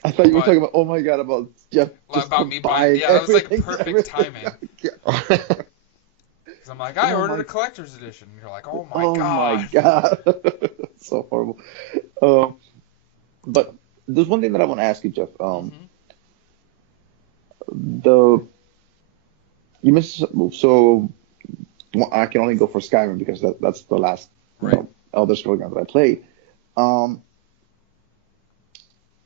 I thought you were But talking about, oh my God, about Jeff just about me buying, buying yeah, that was like everything. perfect timing. Oh Because I'm like, I Oh ordered my, a collector's edition. And you're like, oh my oh my god. God. So horrible. Um, but there's one thing that I want to ask you, Jeff. Hmm. The you missed so well, I can only go for Skyrim because that's the last Right. Elder Scrolls game that I played. Um,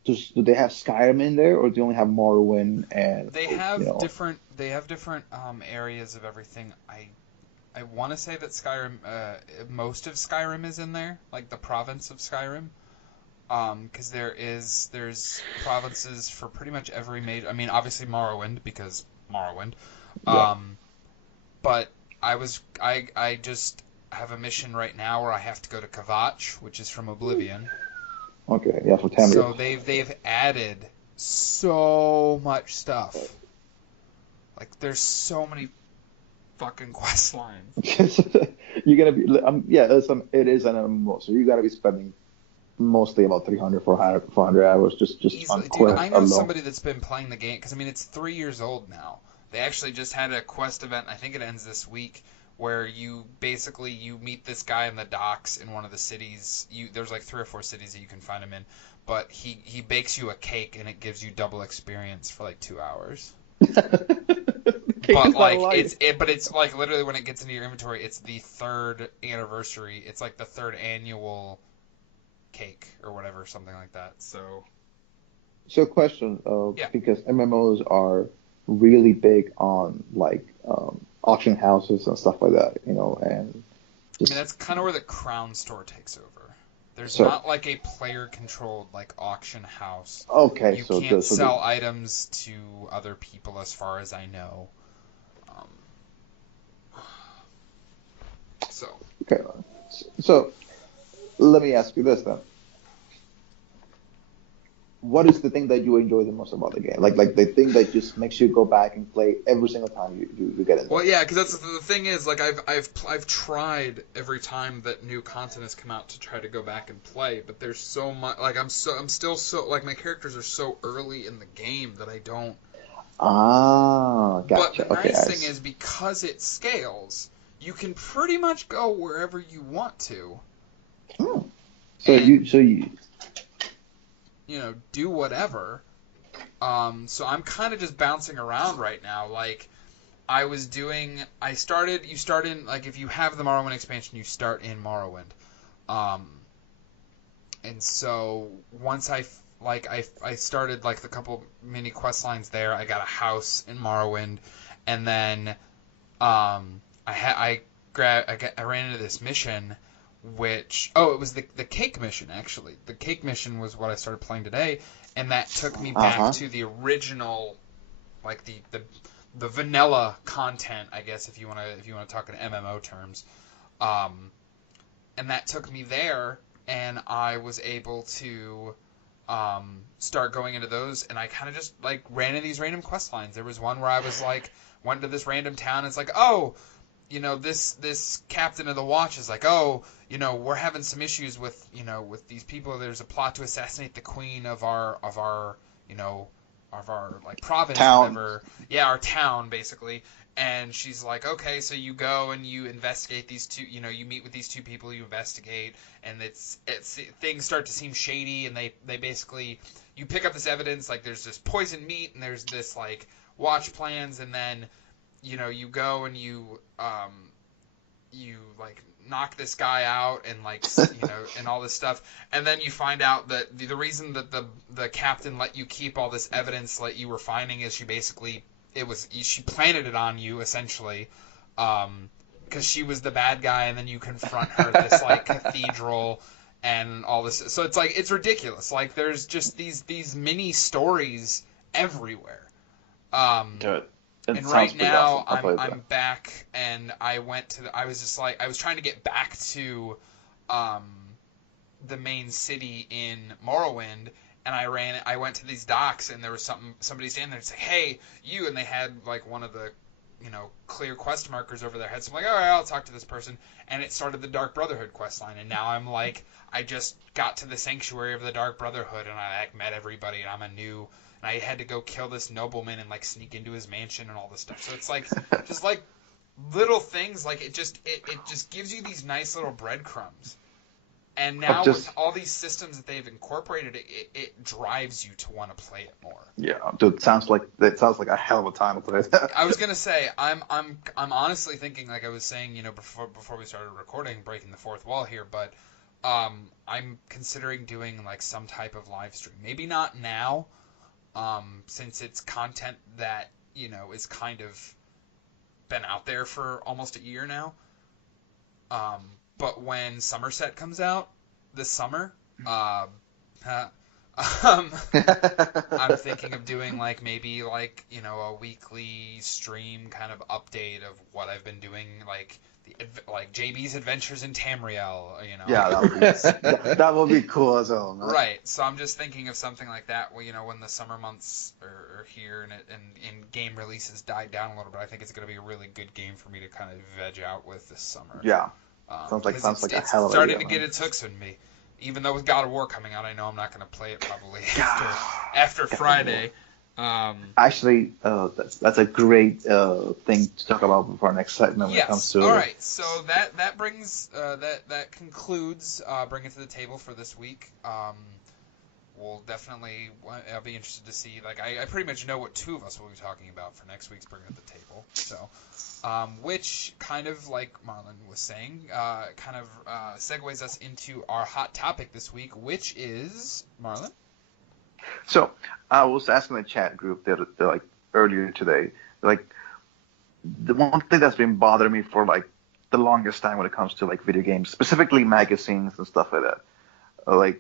do they have Skyrim in there, or do they only have Morrowind and They you have know? different. They have different areas of everything. I want to say that Skyrim, most of Skyrim is in there, like the province of Skyrim. Because there's provinces for pretty much every major. I mean, obviously Morrowind because Morrowind. Yeah. Um, but I just have a mission right now where I have to go to Kvatch, which is from Oblivion. Okay. Yeah, for Tamriel. So they've added so much stuff. Like there's so many fucking quest lines. You're gonna be yeah. It is an MMO, so you gotta be spending mostly about 300, 400 hours just on Easily, dude. I quests know alone. somebody that's been playing the game because I mean it's 3 years old now. They actually just had a quest event. I think it ends this week, where you basically you meet this guy in the docks in one of the cities. There's like 3 or 4 cities that you can find him in, but he bakes you a cake and it gives you double experience for like 2 hours. Cake But is not like alive. but it's like literally when it gets into your inventory, it's the third anniversary. It's like the third annual cake or whatever, something like that. So So, question, yeah. because MMOs are really big on like auction houses and stuff like that, and I mean, just that's kind of where the Crown Store takes over. There's so not like a player-controlled like auction house. okay, You so can't so the sell items to other people, as far as I know. Um, so okay, so let me ask you this then. What is the thing that you enjoy the most about the game? Like the thing that just makes you go back and play every single time you get in there. well, yeah, because that's the thing is like I've tried every time that new content has come out to try to go back and play, but there's so much like I'm still so like my characters are so early in the game that I don't. Ah, But the gotcha. Okay, nice thing is because it scales, you can pretty much go wherever you want to, hmm. So and you do whatever. So I'm kind of just bouncing around right now. Like you start in like if you have the Morrowind expansion, you start in Morrowind. Um, and so once I started like the couple mini quest lines there. I got a house in Morrowind, and then I ran into this mission, which it was the cake mission actually. The cake mission was what I started playing today, and that took me back uh-huh. to the original, like the vanilla content, I guess if you want to talk in MMO terms, um, and that took me there, and I was able to start going into those, and I kind of just like ran into these random quest lines. There was one where I was like, went to this random town, and it's like, oh, this captain of the watch is like, oh, we're having some issues with with these people. There's a plot to assassinate the queen of our like province or Town. whatever. Yeah, our town basically. And she's like, okay, so you go and you investigate these two. You meet with these two people, you investigate, and it's things start to seem shady, and they basically you pick up this evidence like there's this poisoned meat and there's this like watch plans, and then you go and you like knock this guy out and like and all this stuff, and then you find out that the reason that the captain let you keep all this evidence that you were finding is she planted it on you essentially, because she was the bad guy, and then you confront her at this like cathedral and all this. So it's like it's ridiculous. Like there's just these mini stories everywhere. Um, Dude, it and sounds right pretty awesome. now I'll play I'm that. back, and I was just like I was trying to get back to um, the main city in Morrowind, and I went to these docks, and there was somebody standing there. It's like, hey, you, and they had like one of the clear quest markers over their heads. So I'm like, all right, I'll talk to this person, and it started the Dark Brotherhood quest line, and now I'm like, I just got to the sanctuary of the Dark Brotherhood, and I met everybody, and and I had to go kill this nobleman and like sneak into his mansion and all this stuff. So it's like just like little things, like it just gives you these nice little breadcrumbs. And now with all these systems that they've incorporated, it drives you to want to play it more. Yeah, dude, it sounds like a hell of a time to play that. I was gonna say, I'm honestly thinking, like I was saying, before we started recording, breaking the fourth wall here, but I'm considering doing like some type of live stream. Maybe not now, since it's content that is kind of been out there for almost a year now. But when Somerset comes out this summer, I'm thinking of doing maybe a weekly stream kind of update of what I've been doing, like JB's Adventures in Tamriel, Yeah, that would be cool as well. Man. Right. So I'm just thinking of something like that. When the summer months are here and game releases died down a little bit, I think it's going to be a really good game for me to kind of veg out with this summer. Yeah. Sounds like a hell of a idea. It's starting to get its hooks in me. Even though with God of War coming out, I know I'm not going to play it probably after Friday. Actually, that's a great thing to talk about before our next segment when it comes to. All right. So that brings that concludes Bring It to the Table for this week. We'll definitely. I'll be interested to see. I pretty much know what two of us will be talking about for next week's Bring It to the Table. So. Which kind of, like Marlon was saying, kind of segues us into our hot topic this week, which is, Marlon? So, I was asking the chat group earlier today, the one thing that's been bothering me for the longest time when it comes to video games, specifically magazines and stuff like that,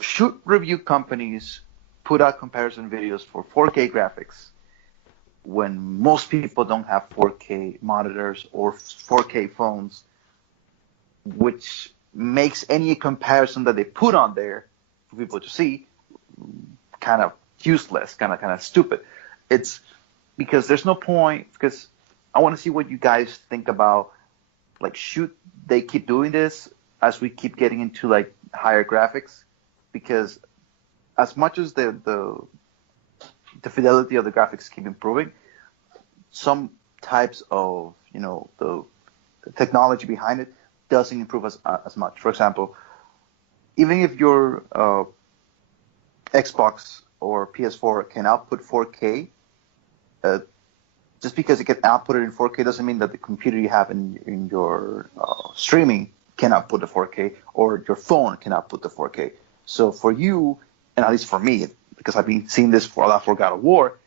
should review companies put out comparison videos for 4K graphics when most people don't have 4K monitors or 4K phones, which makes any comparison that they put on there for people to see kind of useless, kind of stupid. It's because there's no point, because I want to see what you guys think about, should they keep doing this as we keep getting into higher graphics? Because as much as the fidelity of the graphics keep improving, some types of the technology behind it doesn't improve as much. For example, even if your Xbox or PS4 can output 4K, just because it can output it in 4K doesn't mean that the computer you have in your streaming can output the 4K, or your phone can output the 4K. So for you, and at least for me, because I've been seeing this for God of War,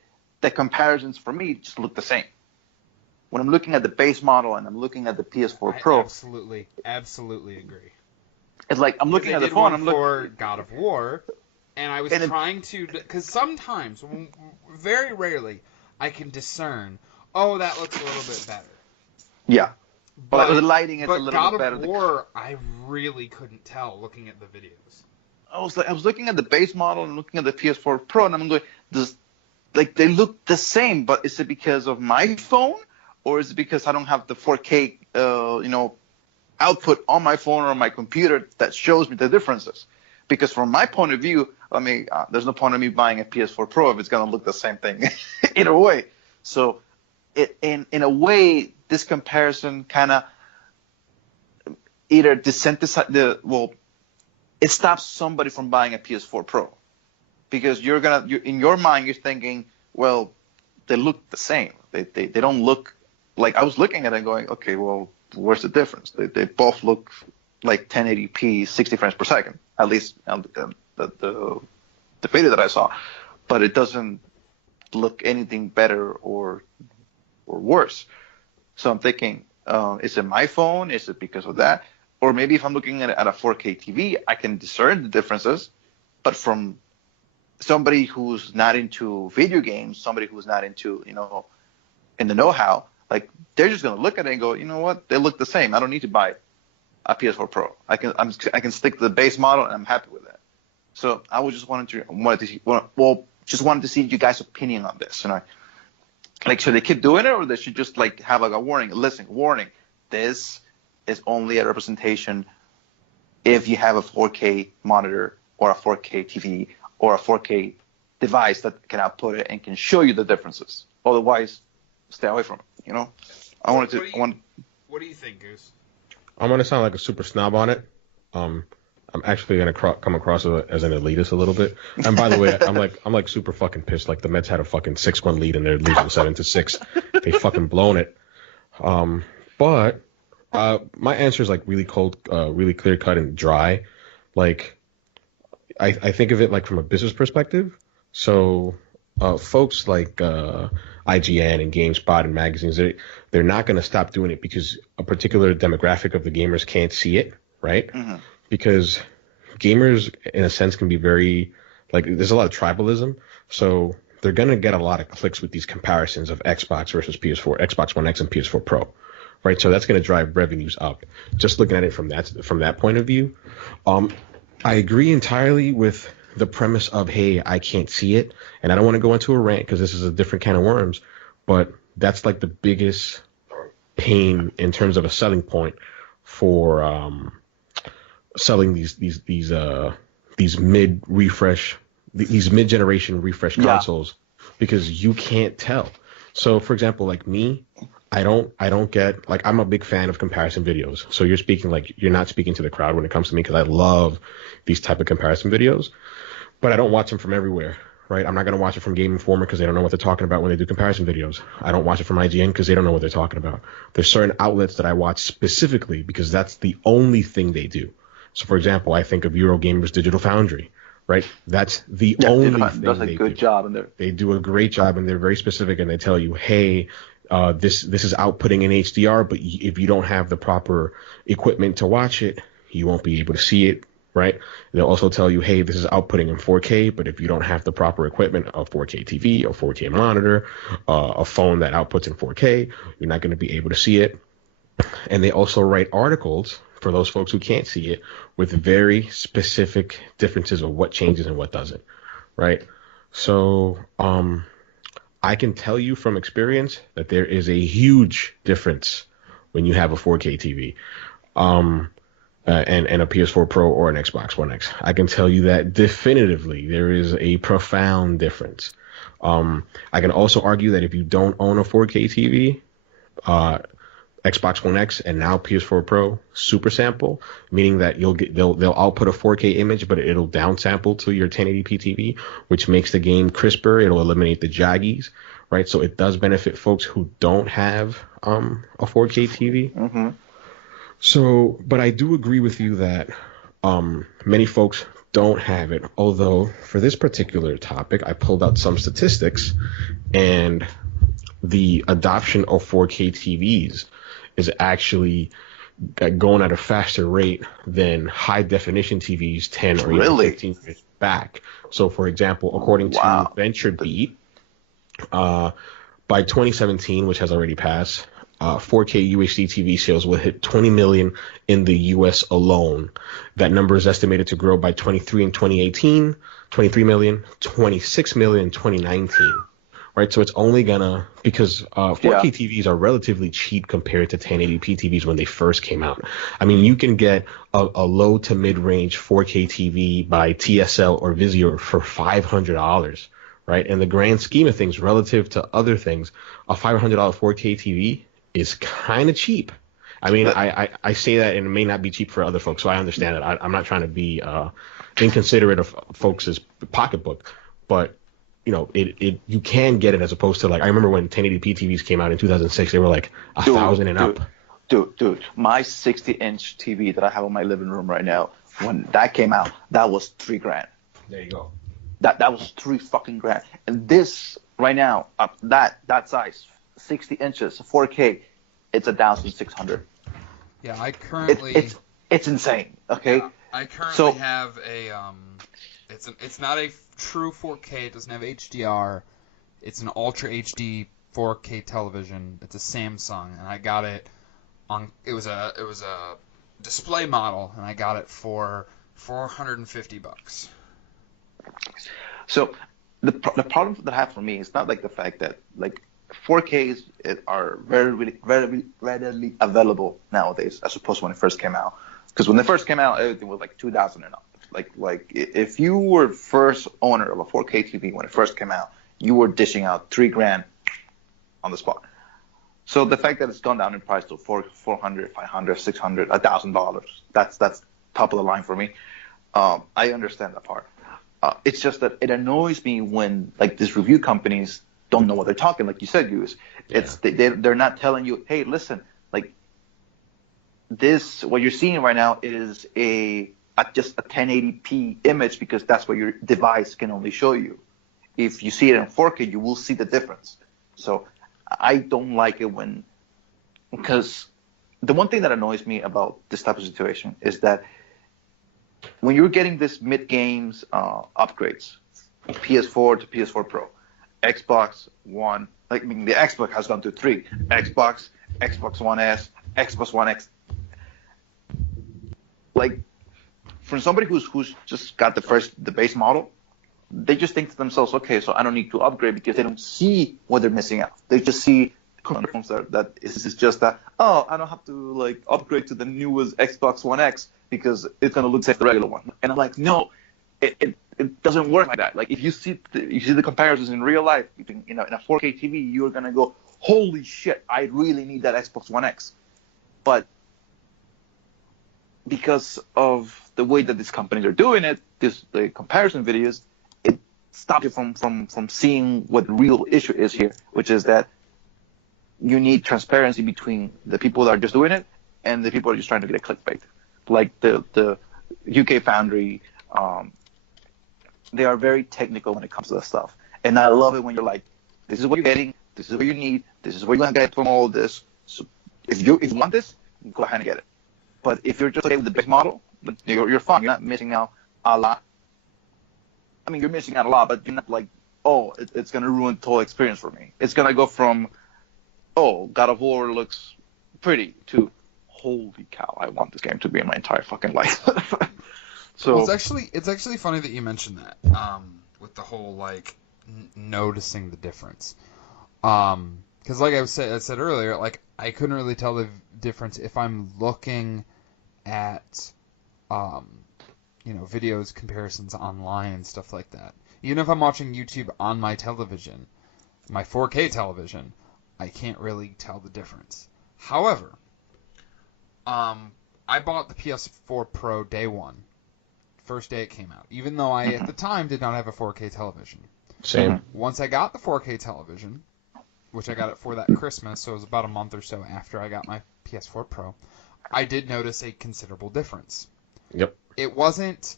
the comparisons for me just look the same. When I'm looking at the base model and I'm looking at the PS4 Pro, absolutely agree. It's like I'm looking at the phone. I'm looking for God of War, and I was trying to, because sometimes, very rarely, I can discern. Oh, that looks a little bit better. Yeah, but the lighting is a little God bit better. God of War, I really couldn't tell looking at the videos. I was looking at the base model and looking at the PS4 Pro, and I'm going, they look the same, but is it because of my phone, or is it because I don't have the 4K, output on my phone or on my computer that shows me the differences? Because from my point of view, there's no point in me buying a PS4 Pro if it's going to look the same thing either way. So, in a way, this comparison kind of either it stops somebody from buying a PS4 Pro, because in your mind you're thinking, well, they look the same. They don't look like, I was looking at it and going, okay, well, where's the difference? They both look like 1080p, 60 frames per second, at least the video that I saw, but it doesn't look anything better or worse. So I'm thinking, is it my phone? Is it because of that? Or maybe if I'm looking at a 4K TV, I can discern the differences, but from somebody who's not into video games, somebody who's not into, in the know-how, they're just going to look at it and go, you know what, they look the same. I don't need to buy a PS4 Pro. I can stick to the base model and I'm happy with that. So I was just wanted to see, just wanted to see you guys' opinion on this. Like, should they keep doing it, or they should just like have like a warning? Listen, warning. This is only a representation if you have a 4K monitor or a 4K TV or a 4K device that can output it and can show you the differences. Otherwise, stay away from it. What do you think, Goose? I'm gonna sound like a super snob on it. I'm actually gonna come across as an elitist a little bit. And by the way, I'm like super fucking pissed. Like the Mets had a fucking 6-1 lead and they're losing 7-6. They fucking blown it. But my answer is like really cold, really clear cut and dry. Like I think of it like from a business perspective. So folks like IGN and GameSpot and magazines, they're not going to stop doing it because a particular demographic of the gamers can't see it, right? Mm-hmm. Because gamers, in a sense, can be very, like, there's a lot of tribalism. So they're going to get a lot of clicks with these comparisons of Xbox versus PS4, Xbox One X and PS4 Pro, right? So that's going to drive revenues up. Just looking at it from that point of view. I agree entirely with the premise of, hey, I can't see it. And I don't want to go into a rant because this is a different can of worms. But that's like the biggest pain in terms of a selling point for selling these mid-generation refresh consoles, because you can't tell. So for example, like me, I don't get, like, I'm a big fan of comparison videos. So you're not speaking to the crowd when it comes to me, because I love these type of comparison videos, but I don't watch them from everywhere, right? I'm not going to watch it from Game Informer because they don't know what they're talking about when they do comparison videos. I don't watch it from IGN because they don't know what they're talking about. There's certain outlets that I watch specifically because that's the only thing they do. So for example, I think of Eurogamer's Digital Foundry, right? That's the only thing does a they good do. job in there. They do a great job, and they're very specific, and they tell you, hey, this is outputting in HDR, but if you don't have the proper equipment to watch it, you won't be able to see it, right? They'll also tell you, hey, this is outputting in 4K, but if you don't have the proper equipment, a 4K TV, a 4K monitor, a phone that outputs in 4K, you're not going to be able to see it. And they also write articles for those folks who can't see it with very specific differences of what changes and what doesn't, right? So I can tell you from experience that there is a huge difference when you have a 4K TV and a PS4 Pro or an Xbox One X. I can tell you that definitively there is a profound difference. I can also argue that if you don't own a 4K TV, Xbox One X and now PS4 Pro super sample, meaning that they'll output a 4K image, but it'll downsample to your 1080p TV, which makes the game crisper. It'll eliminate the jaggies, right? So it does benefit folks who don't have a 4K TV. Mm-hmm. So, but I do agree with you that many folks don't have it. Although for this particular topic, I pulled out some statistics, and the adoption of 4K TVs is actually going at a faster rate than high definition TVs 10 or even 15 years back. So, for example, according to VentureBeat, by 2017, which has already passed, 4K UHD TV sales will hit 20 million in the U.S. alone. That number is estimated to grow by 23 in 2018, 23 million, 26 million in 2019. Right, so it's only because 4K TVs are relatively cheap compared to 1080p TVs when they first came out. I mean, you can get a low to mid-range 4K TV by TSL or Vizio for $500, right? In the grand scheme of things, relative to other things, a $500 4K TV is kind of cheap. I mean, I say that, and it may not be cheap for other folks, so I understand it. I'm not trying to be inconsiderate of folks' pocketbook, but you know, you can get it, as opposed to, like, I remember when 1080p TVs came out in 2006, they were like $1,000 and up. Dude, my 60-inch TV that I have in my living room right now, when that came out, that was $3,000. There you go. That was $3,000. And this right now, that size, 60 inches, 4K, it's $1,600. Yeah, I currently it's insane. Okay. Yeah, I currently have a it's not a true 4K. It doesn't have HDR. It's an Ultra HD 4K television. It's a Samsung, and I got it on. It was a display model, and I got it for $450. So the problem that I have for me is not like the fact that like 4Ks are very readily available nowadays as opposed to when it first came out. Because when they first came out, everything was like 2,000 and up. Like if you were first owner of a 4K TV when it first came out, you were dishing out $3,000 on the spot. So the fact that it's gone down in price to $400, $500, $600, $1,000, that's top of the line for me. I understand that part. It's just that it annoys me when like these review companies don't know what they're talking. Like you said, Gus, they're not telling you, hey, listen, like this, what you're seeing right now is just a 1080p image because that's what your device can only show you. If you see it in 4K, you will see the difference. So I don't like it because the one thing that annoys me about this type of situation is that when you're getting this mid-games upgrades, PS4 to PS4 Pro, Xbox One, like I mean, the Xbox has gone to 3, Xbox One S, Xbox One X. Like, for somebody who's just got the base model, they just think to themselves, okay, so I don't need to upgrade because they don't see what they're missing out. They just see that is just that, oh, I don't have to like upgrade to the newest Xbox One X because it's gonna look like the regular one. And I'm like, no, it doesn't work like that. Like if you see the comparisons in real life, in a 4K TV, you're gonna go, holy shit, I really need that Xbox One X. But because of the way that these companies are doing it, the comparison videos, it stops you from seeing what the real issue is here, which is that you need transparency between the people that are just doing it and the people that are just trying to get a clickbait. Like the UK Foundry, they are very technical when it comes to that stuff. And I love it when you're like, this is what you're getting, this is what you need, this is what you're going to get from all of this. So if you want this, go ahead and get it. But if you're just okay with the base model, you're fine. You're not missing out a lot. I mean, you're missing out a lot, but you're not like, oh, it's going to ruin the whole experience for me. It's going to go from, oh, God of War looks pretty to, holy cow, I want this game to be in my entire fucking life. So well, it's actually funny that you mentioned that, with the whole like noticing the difference. Because like I said earlier, like I couldn't really tell the difference if I'm looking at videos, comparisons online and stuff like that. Even if I'm watching YouTube on my television, my 4K television, I can't really tell the difference. However, I bought the PS4 Pro day one, first day it came out, even though I at the time did not have a 4K television. Same. Once I got the 4K television, which I got it for that Christmas, so it was about a month or so after I got my PS4 Pro, I did notice a considerable difference. Yep. It wasn't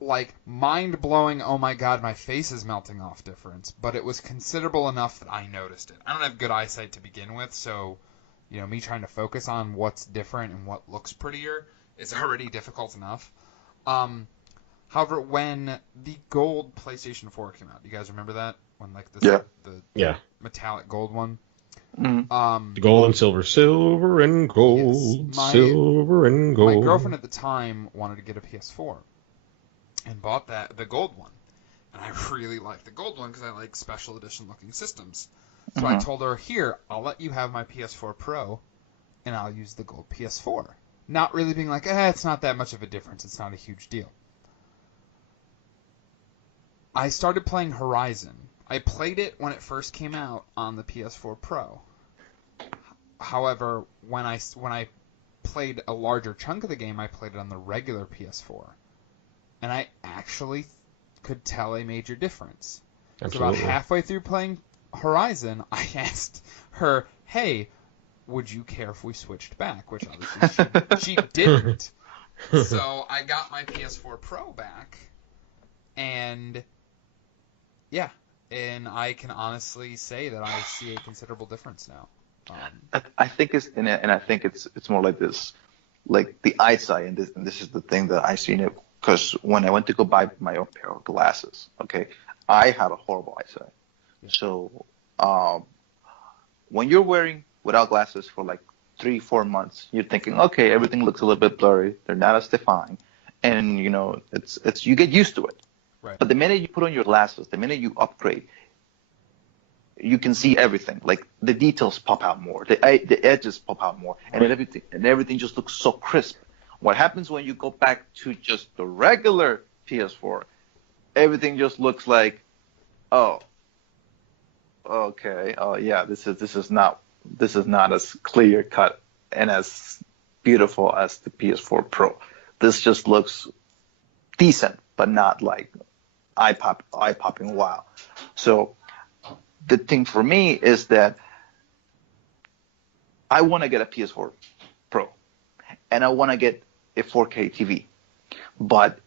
like mind-blowing, oh my god, my face is melting off difference, but it was considerable enough that I noticed it. I don't have good eyesight to begin with, so me trying to focus on what's different and what looks prettier is already difficult enough. However, when the gold PlayStation 4 came out, do you guys remember that? When like the metallic gold one? Mm-hmm. The gold and silver and gold, yes, silver and gold. My girlfriend at the time wanted to get a PS4 and bought the gold one. And I really liked the gold one because I like special edition looking systems. So I told her, here, I'll let you have my PS4 Pro, and I'll use the gold PS4. Not really being like, it's not that much of a difference. It's not a huge deal. I started playing Horizon. I played it when it first came out on the PS4 Pro. However, when I played a larger chunk of the game, I played it on the regular PS4. And I actually could tell a major difference. Absolutely. So about halfway through playing Horizon, I asked her, hey, would you care if we switched back? Which obviously she didn't. So I got my PS4 Pro back, and yeah, and I can honestly say that I see a considerable difference now. I think it's more like this, like the eyesight, and this is the thing that I seen it, because when I went to go buy my own pair of glasses, okay, I have a horrible eyesight. So when you're wearing without glasses for like 3-4 months, you're thinking, okay, everything looks a little bit blurry. They're not as defined, and it's you get used to it. Right. But the minute you put on your glasses, the minute you upgrade, you can see everything. Like the details pop out more, the edges pop out more, and then everything just looks so crisp. What happens when you go back to just the regular PS4? Everything just looks like, oh, okay, oh yeah, this is not as clear cut and as beautiful as the PS4 Pro. This just looks decent, but not like eye-popping wow. So the thing for me is that I want to get a PS4 Pro, and I want to get a 4K TV, but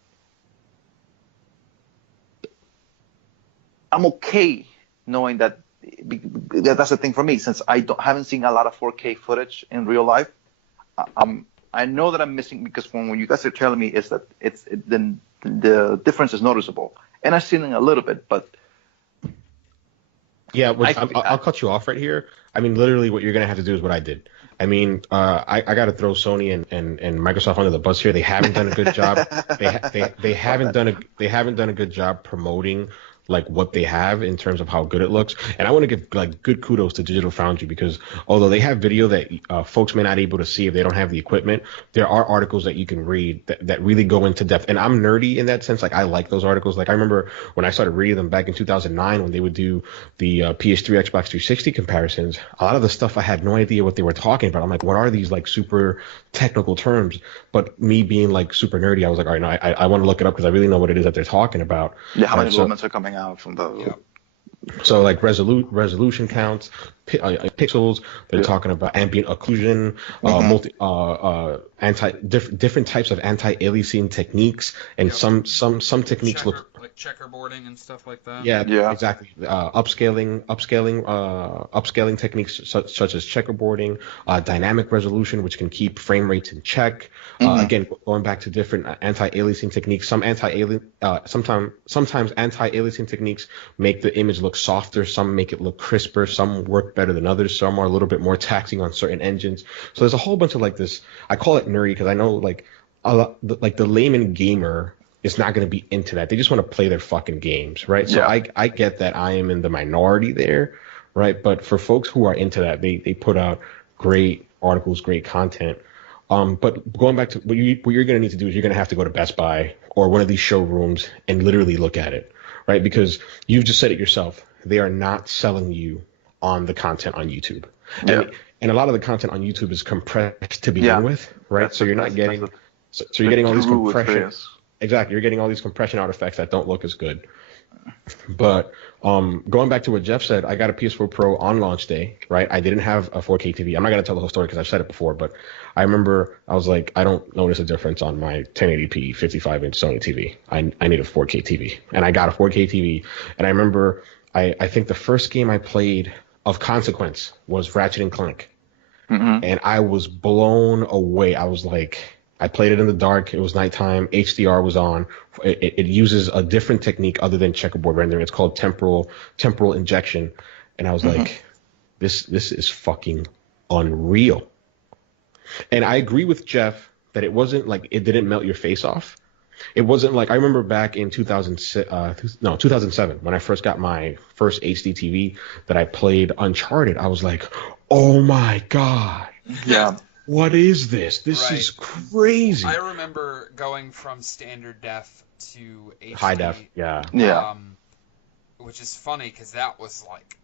I'm okay knowing that that's the thing for me, since I haven't seen a lot of 4K footage in real life. I know that I'm missing, because when you guys are telling me is that then the difference is noticeable, and I've seen it a little bit, but yeah, I'll cut you off right here. I mean, literally, what you're gonna have to do is what I did. I mean, I got to throw Sony and Microsoft under the bus here. They haven't done a good job. They haven't done a good job promoting like what they have in terms of how good it looks. And I want to give like good kudos to Digital Foundry, because although they have video that folks may not be able to see if they don't have the equipment, there are articles that you can read that really go into depth. And I'm nerdy in that sense. Like I like those articles. Like I remember when I started reading them back in 2009 when they would do the PS3 Xbox 360 comparisons. A lot of the stuff I had no idea what they were talking about. I'm like, what are these like super technical terms? But me being like super nerdy, I was like, all right, no, I want to look it up because I really know what it is that they're talking about. Yeah, how many movements are coming out from the? Yeah. So like resolution counts, pixels. They're talking about ambient occlusion, different types of anti-aliasing techniques, and some techniques look like checkerboarding and stuff like that. Yeah, exactly. Upscaling techniques such as checkerboarding, dynamic resolution, which can keep frame rates in check. Again, going back to different anti-aliasing techniques. Sometimes anti-aliasing techniques make the image look softer. Some make it look crisper. Some work better than others. Some are a little bit more taxing on certain engines. So there's a whole bunch of like this. I call it nerdy because I know like the layman gamer is not going to be into that. They just want to play their fucking games, right? So I get that I am in the minority there, right? But for folks who are into that, they put out great articles, great content. But going back to what you're going to need to do is you're going to have to go to Best Buy or one of these showrooms and literally look at it, right? Because you've just said it yourself. They are not selling you on the content on YouTube. And a lot of the content on YouTube is compressed to begin with, right? So you're not getting, so you're getting all these compression. Exactly. You're getting all these compression artifacts that don't look as good. But going back to what Jeff said, I got a PS4 Pro on launch day, right? I didn't have a 4K TV. I'm not going to tell the whole story because I've said it before, but I remember I was like, I don't notice a difference on my 1080p 55-inch Sony TV. I need a 4K TV. And I got a 4K TV. And I remember I think the first game I played of consequence was Ratchet and Clank. And I was blown away. I was like, I played it in the dark. It was nighttime. HDR was on. It uses a different technique other than checkerboard rendering. It's called temporal injection. And I was like, this is fucking unreal. And I agree with Jeff that it wasn't like it didn't melt your face off. It wasn't like I remember back in 2007 when I first got my first HD TV that I played Uncharted. I was like, oh my God. Yeah. What is this? This is crazy. I remember going from standard def to HD. High def, yeah. Which is funny because that was like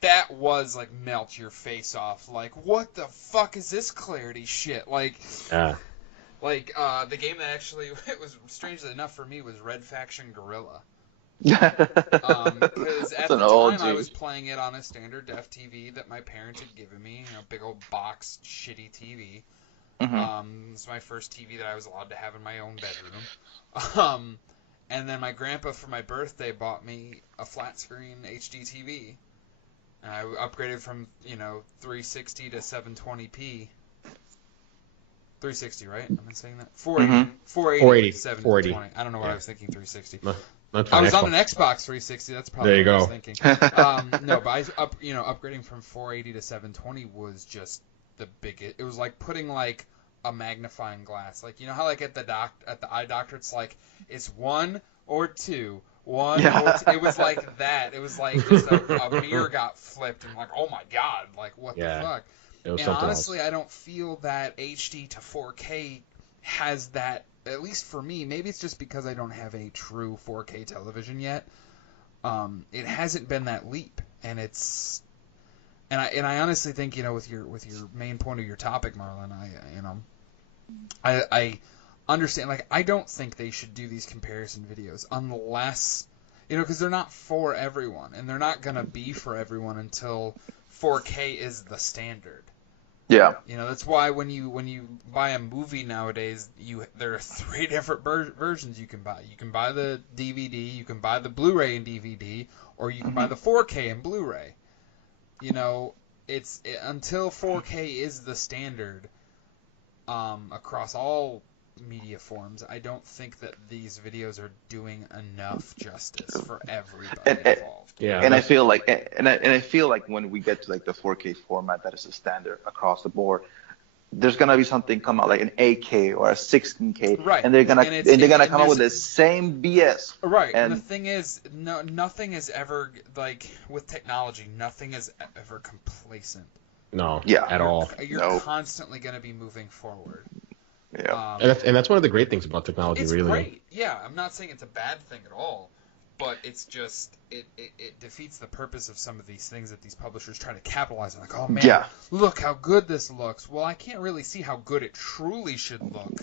that was like melt your face off. Like, what the fuck is this clarity shit? Like, the game that actually it was strangely enough for me was Red Faction Guerrilla. Because at the time I was playing it on a standard def TV that my parents had given me, big old box shitty TV. It's my first TV that I was allowed to have in my own bedroom. And then my grandpa for my birthday bought me a flat screen HD TV. And I upgraded from 360 to 720p. 360, right? Am I saying that? 480 to 720. I don't know what I was thinking. 360. I was on an Xbox 360. That's probably what I was thinking. No, but upgrading from 480 to 720 was just the biggest. It was like putting a magnifying glass. Like, how like at the eye doctor, it's like it's one or two. One Yeah. or two. It was like that. It was like just a mirror got flipped and like, oh my god, like what the fuck? It was And something honestly, else. I don't feel that HD to 4K has that. At least for me, maybe it's just because I don't have a true 4K television yet. It hasn't been that leap, and it's. And I honestly think, with your main point of your topic, Marlon, I understand. Like, I don't think they should do these comparison videos unless, because they're not for everyone, and they're not gonna be for everyone until 4K is the standard. Yeah. That's why when you buy a movie nowadays, there are three different versions you can buy. You can buy the DVD, you can buy the Blu-ray and DVD, or you can buy the 4K and Blu-ray. Until 4K is the standard across all media forms, I don't think that these videos are doing enough justice for everybody involved. Yeah, And I feel like when we get to like the 4K format that is the standard across the board, there's gonna be something come out like an 8K or a 16K, right? And they're gonna come out with the same BS. Right. And the thing is, nothing is ever like with technology. Nothing is ever complacent. No, Yeah. at all. You're constantly going to be moving forward. Yeah. And that's one of the great things about technology, It's really. great. Yeah, I'm not saying it's a bad thing at all, but it's just it defeats the purpose of some of these things that these publishers try to capitalize on. Like, oh man, look how good this looks. Well, I can't really see how good it truly should look.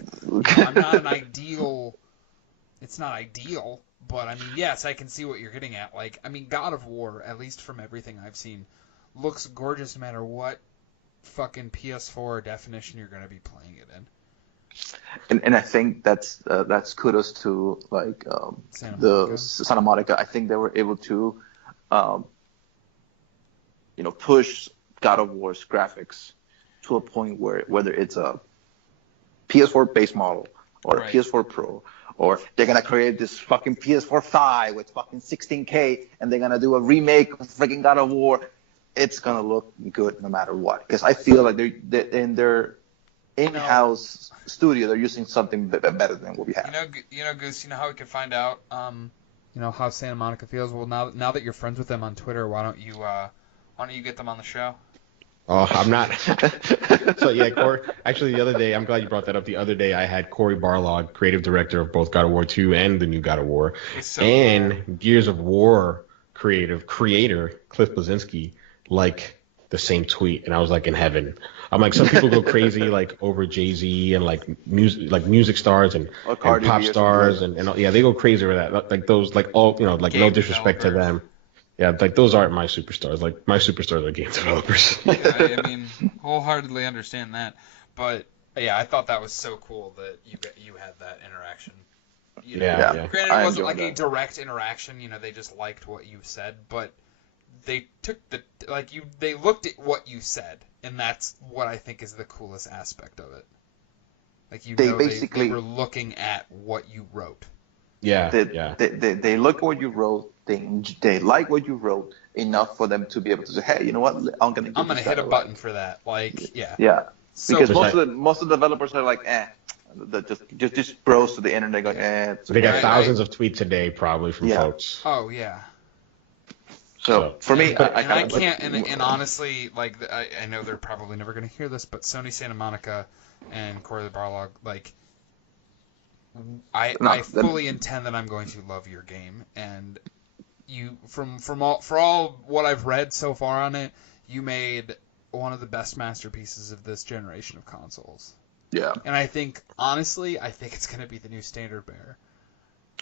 I'm not an ideal. It's not ideal, but I mean, yes, I can see what you're getting at. Like, I mean, God of War, at least from everything I've seen, looks gorgeous no matter what fucking PS4 definition you're going to be playing it in. And I think that's kudos to like Santa Monica. I think they were able to, push God of War's graphics to a point where whether it's a PS4 base model or a PS4 Pro, or they're gonna create this fucking PS4 5 with fucking 16K, and they're gonna do a remake of freaking God of War. It's gonna look good no matter what. Because I feel like they're in their in-house studio, they're using something better than what we have. Goose, how we can find out, how Santa Monica feels? Well, now that you're friends with them on Twitter, why don't you get them on the show? Oh, I'm not. So yeah, Corey. Actually, the other day, I'm glad you brought that up. The other day, I had Corey Barlog, creative director of both God of War 2 and the new God of War, and Gears of War creator Cliff Blazinski, like the same tweet, and I was like in heaven. I'm like, some people go crazy like over Jay-Z and like music stars and pop stars and yeah, they go crazy over that. Like those, like all, like no disrespect to them. Yeah, like those aren't my superstars. Like my superstars are game developers. Yeah, I mean, wholeheartedly understand that. But yeah, I thought that was so cool that you had that interaction. Yeah. Granted, it wasn't like a direct interaction. They just liked what you said, but they took they looked at what you said, and that's what I think is the coolest aspect of it. Like they were looking at what you wrote. Yeah, They look at what you wrote. They like what you wrote enough for them to be able to say, hey, you know what? I'm gonna hit a button for that. Like, yeah. Yeah. So, because most of the developers are like, just browse to the internet going, They got thousands of tweets a day probably from folks. Oh yeah. So for me, I can't. And honestly, like I know they're probably never going to hear this, but Sony Santa Monica and Corey Barlog, like. I fully intend that I'm going to love your game, and you for all what I've read so far on it, you made one of the best masterpieces of this generation of consoles. Yeah. And I think honestly, it's going to be the new standard bearer.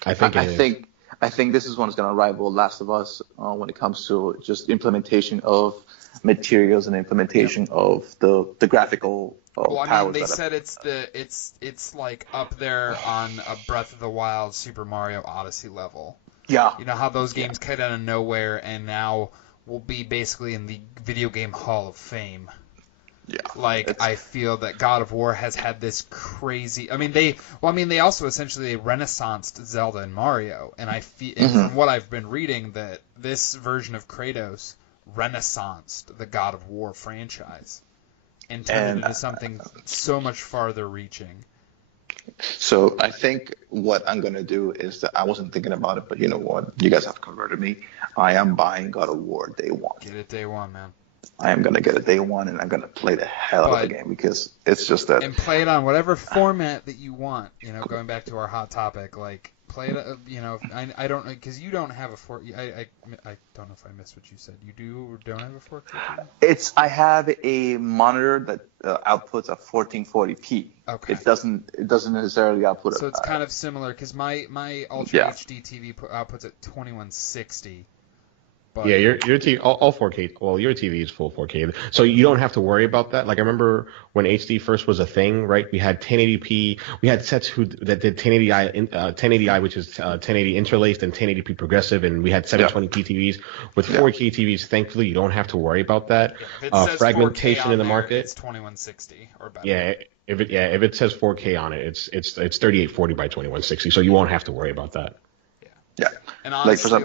I think this is one that's going to rival Last of Us when it comes to just implementation of materials and implementation of the graphical. Well, I mean, they said it's like up there on a Breath of the Wild, Super Mario Odyssey level. Yeah. You know how those games came out of nowhere and now will be basically in the video game Hall of Fame. Yeah. I feel that God of War has had this crazy. I mean, they also essentially renaissanced Zelda and Mario, and I feel from what I've been reading that this version of Kratos renaissanced the God of War franchise. And turned it into something so much farther reaching. So I think what I'm gonna do is that I wasn't thinking about it, but you know what? You guys have converted me. I am buying God of War day one. Get it day one, man. I am gonna get it day one, and I'm gonna play the hell out of the game because it's just that. And play it on whatever format that you want. Going back to our hot topic, like play it. I don't because you don't have a 4. I don't know if I missed what you said. You do or don't have a 4K? I have a monitor that outputs a 1440p. Okay. It doesn't necessarily output. So it's kind of similar because my Ultra HD TV outputs at 2160. But yeah, your TV all 4K. Well, your TV is full 4K, so you don't have to worry about that. Like I remember when HD first was a thing, right? We had 1080p. We had sets that did 1080i, which is 1080 interlaced and 1080p progressive, and we had 720p TVs. With 4K TVs, thankfully, you don't have to worry about that. Yeah, if it says fragmentation 4K in the there, market. It's 2160 or better. Yeah, if it says 4K on it, it's 3840 by 2160, so you won't have to worry about that. Yeah. And honestly,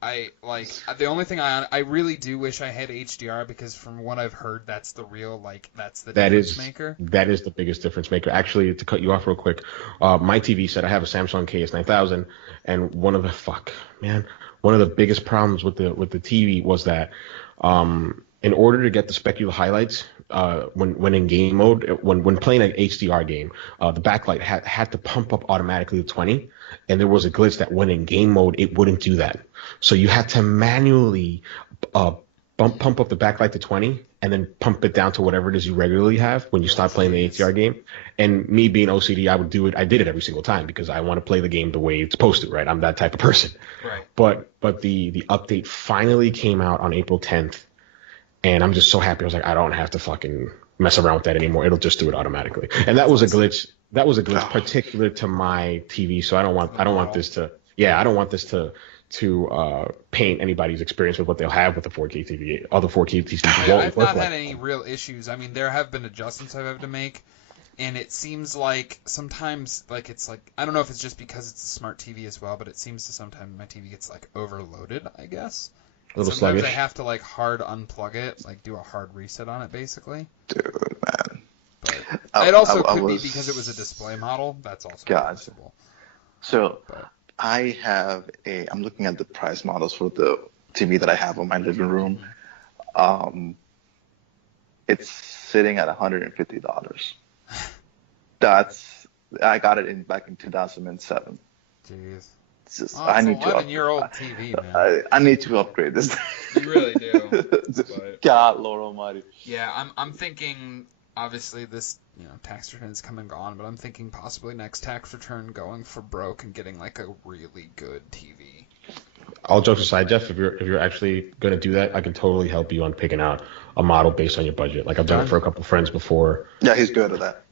the only thing I really do wish I had HDR because from what I've heard, that's the difference maker. That is the biggest difference maker. Actually, to cut you off real quick, my TV set, I have a Samsung KS9000, and one of the biggest problems with the TV was that in order to get the specular highlights, when in game mode, when playing an HDR game, the backlight had to pump up automatically to 20, and there was a glitch that when in game mode it wouldn't do that. So you had to manually pump up the backlight to 20 and then pump it down to whatever it is you regularly have when you start playing the HDR game. And me being OCD, I would do it. I did it every single time because I want to play the game the way it's supposed to, right? I'm that type of person. Right. But the update finally came out on April 10th. And I'm just so happy. I was like, I don't have to fucking mess around with that anymore. It'll just do it automatically. And that was a glitch. That was a glitch particular to my TV. So I don't want this to paint anybody's experience with what they'll have with the 4K TV. Other 4K TVs won't I've work not like had any real issues. I mean, there have been adjustments I've had to make, and it seems like sometimes, it's I don't know if it's just because it's a smart TV as well, but it seems to sometimes my TV gets overloaded, I guess. A little Sometimes sluggish. I have to hard unplug it, do a hard reset on it, basically. Dude, man. But it also could be because it was a display model. That's also possible. So I'm looking at the price models for the TV that I have in my living room. It's sitting at $150. I got it back in 2007. Jeez. I need to 11-year-old TV, man. I need to upgrade this. You really do. But, God, Lord Almighty. Yeah, I'm thinking. Obviously, this tax return is come and gone, but I'm thinking possibly next tax return going for broke and getting a really good TV. All jokes aside, Jeff, if you're actually gonna do that, I can totally help you on picking out a model based on your budget. I've done it for a couple of friends before. Yeah, he's good at that.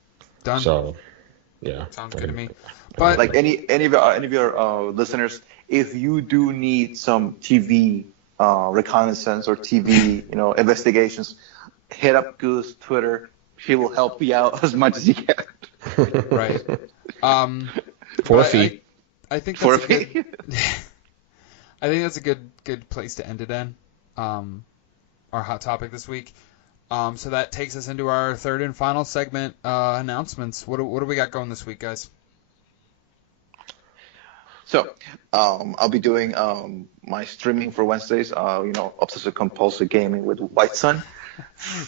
Done. So, yeah. Sounds good to me. But any of your listeners, if you do need some TV reconnaissance or TV investigations, hit up Gus Twitter. He will help you out as much as he can. Right. For a fee. I think that's I think that's a good place to end it in. Our hot topic this week. So that takes us into our third and final segment, announcements. What do we got going this week, guys? So, I'll be doing my streaming for Wednesdays. Obsessive compulsive gaming with White Sun.